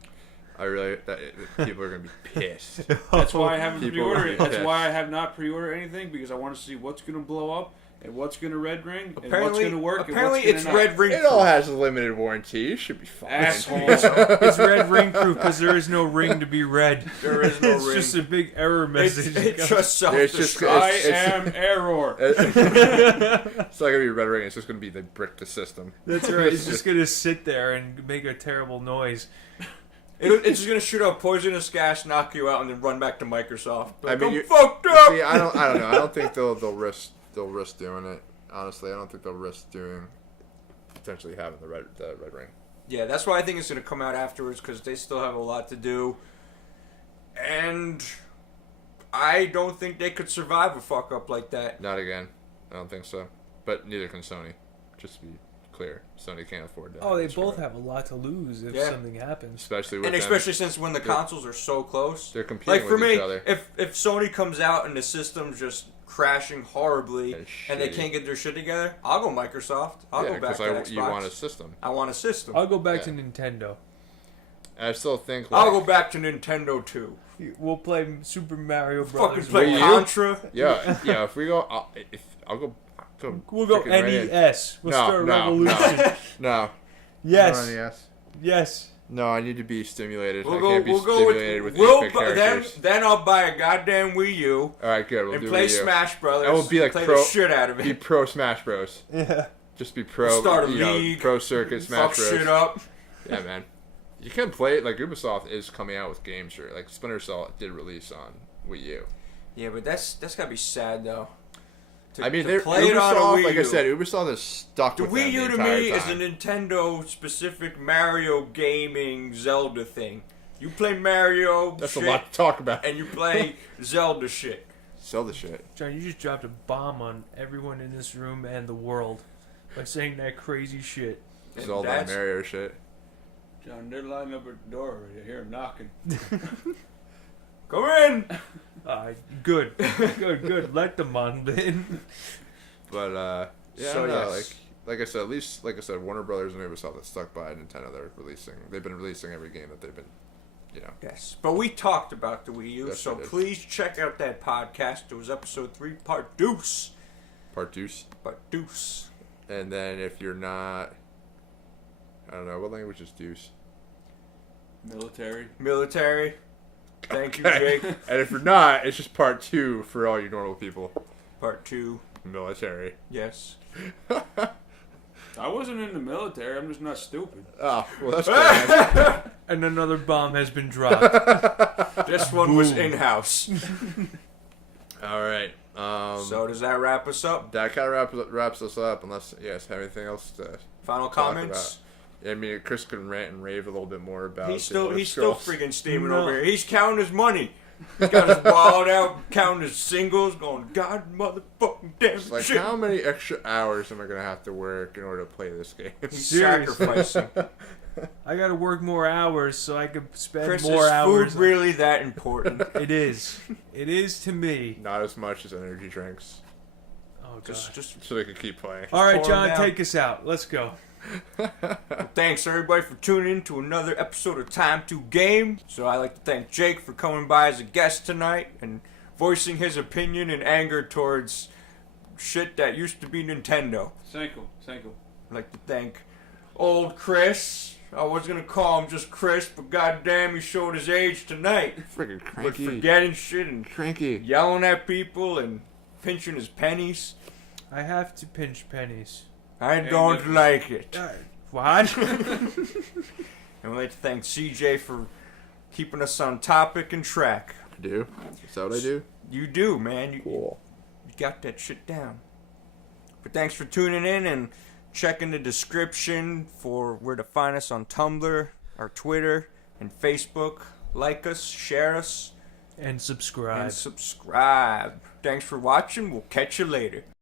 People are gonna be pissed. That's why I haven't People pre-ordered are it. That's pissed. why I have not pre-ordered anything because I want to see what's gonna blow up and what's gonna red ring and what's Apparently, gonna work. apparently and what's it's gonna red ring. It all has a limited warranty. You should be fine. Asshole. It's red ring proof because there is no ring to be read. There is no It's ring. just a big error message. It just It's just- self-destructs. I am error. It's not gonna be red ring. It's just gonna be they brick the system. That's right. It's just gonna sit there and make a terrible noise. It's just gonna shoot out poisonous gas, knock you out, and then run back to Microsoft. Like, I mean, I'm fucked up. See, I don't know. I don't think they'll risk doing it. Honestly, I don't think they'll risk potentially having the red ring. Yeah, that's why I think it's gonna come out afterwards because they still have a lot to do, and I don't think they could survive a fuck up like that. Not again. I don't think so. But neither can Sony. Just to be clear, Sony can't afford that. Oh, they both have a lot to lose if Yeah. something happens. Especially with And them. especially since when the consoles are so close, They're competing like for with me, each other. if Sony comes out and the system's just crashing horribly and they shitty. can't get their shit together, I'll go Microsoft. I'll go back to Xbox. You want a system. I want a system. I'll go back Yeah. to Nintendo. I still think. I'll go back to Nintendo too. We'll play Super Mario Fucking Brothers. play Wii U? Contra. Yeah. If we go, I'll go. We'll go freaking right in. NES. We'll start a revolution. No. Yes. NES. Yes. No, I need to be stimulated. We'll I go. can't be We'll go stimulated with. with We'll 8-bit then characters. then I'll buy a goddamn Wii U All right, good. We'll and do play Wii U. Smash Brothers. I will be like play pro- the shit out of Be it. pro Smash Bros. Yeah. Just be pro. We'll start a you know, league. pro circuit Smash Fuck Bros. shit up. Yeah, man. You can play it. Like Ubisoft is coming out with games here. Like Splinter Cell did release on Wii U. Yeah, but that's gotta be sad though. I mean, to they're play it on a Ubisoft. Wii Like I U. said, Ubisoft is stuck The with Wii them U the to entire me is a time. Nintendo specific Mario gaming Zelda thing. You play Mario That's shit, a lot to talk about. and you play Zelda shit. Sell the shit. John, you just dropped a bomb on everyone in this room and the world by saying that crazy shit. And Zelda and Mario shit. John, they're lining up at the door. You hear them knocking. Come in. Good. Good. Let them on in. But yeah, So, I don't know. yes. Like I said, at least Warner Brothers and Ubisoft have stuck by Nintendo. They've been releasing every game that they've been, Yes, but we talked about the Wii U, Yes, so we did. please check out that podcast. It was episode 3, part deuce. part deuce. Part deuce. And then if you're not, I don't know what language is deuce. Military. Military. Thank you, Jake. And if you're not, it's just part 2 for all you normal people. Part 2. Military. Yes. I wasn't in the military. I'm just not stupid. Oh, well that's good. And another bomb has been dropped. This one was in-house. All right. So does that wrap us up? That kind of wraps us up. Unless you guys have anything else to Final talk comments? about. I mean, Chris can rant and rave a little bit more about. He's the Elder still Scrolls. freaking steaming No. over here. He's counting his money. He's got his wallet out, counting his singles, going, God motherfucking damn It's like, shit. how many extra hours am I gonna have to work in order to play this game? He's Seriously. sacrificing. I gotta work more hours so I can spend Chris, more is hours. food really that important? It is. It is to me. Not as much as energy drinks, Oh god. just so they could keep playing. All right, pour 'em John, down. take us out. Let's go. Well, thanks everybody for tuning in to another episode of Time to Game. So I'd like to thank Jake for coming by as a guest tonight and voicing his opinion and anger towards shit that used to be Nintendo. Thank you. I'd like to thank old Chris. I was gonna call him just Chris, but goddamn, he showed his age tonight. Freaking But cranky. forgetting shit and Cranky. yelling at people and pinching his pennies. I have to pinch pennies. I don't like it. What? And we'd like to thank CJ for keeping us on topic and track. I do? Is that what I do? You do, man. You Cool. got that shit down. But thanks for tuning in and checking the description for where to find us on Tumblr, our Twitter, and Facebook. Like us, share us, And subscribe. and subscribe. Thanks for watching. We'll catch you later.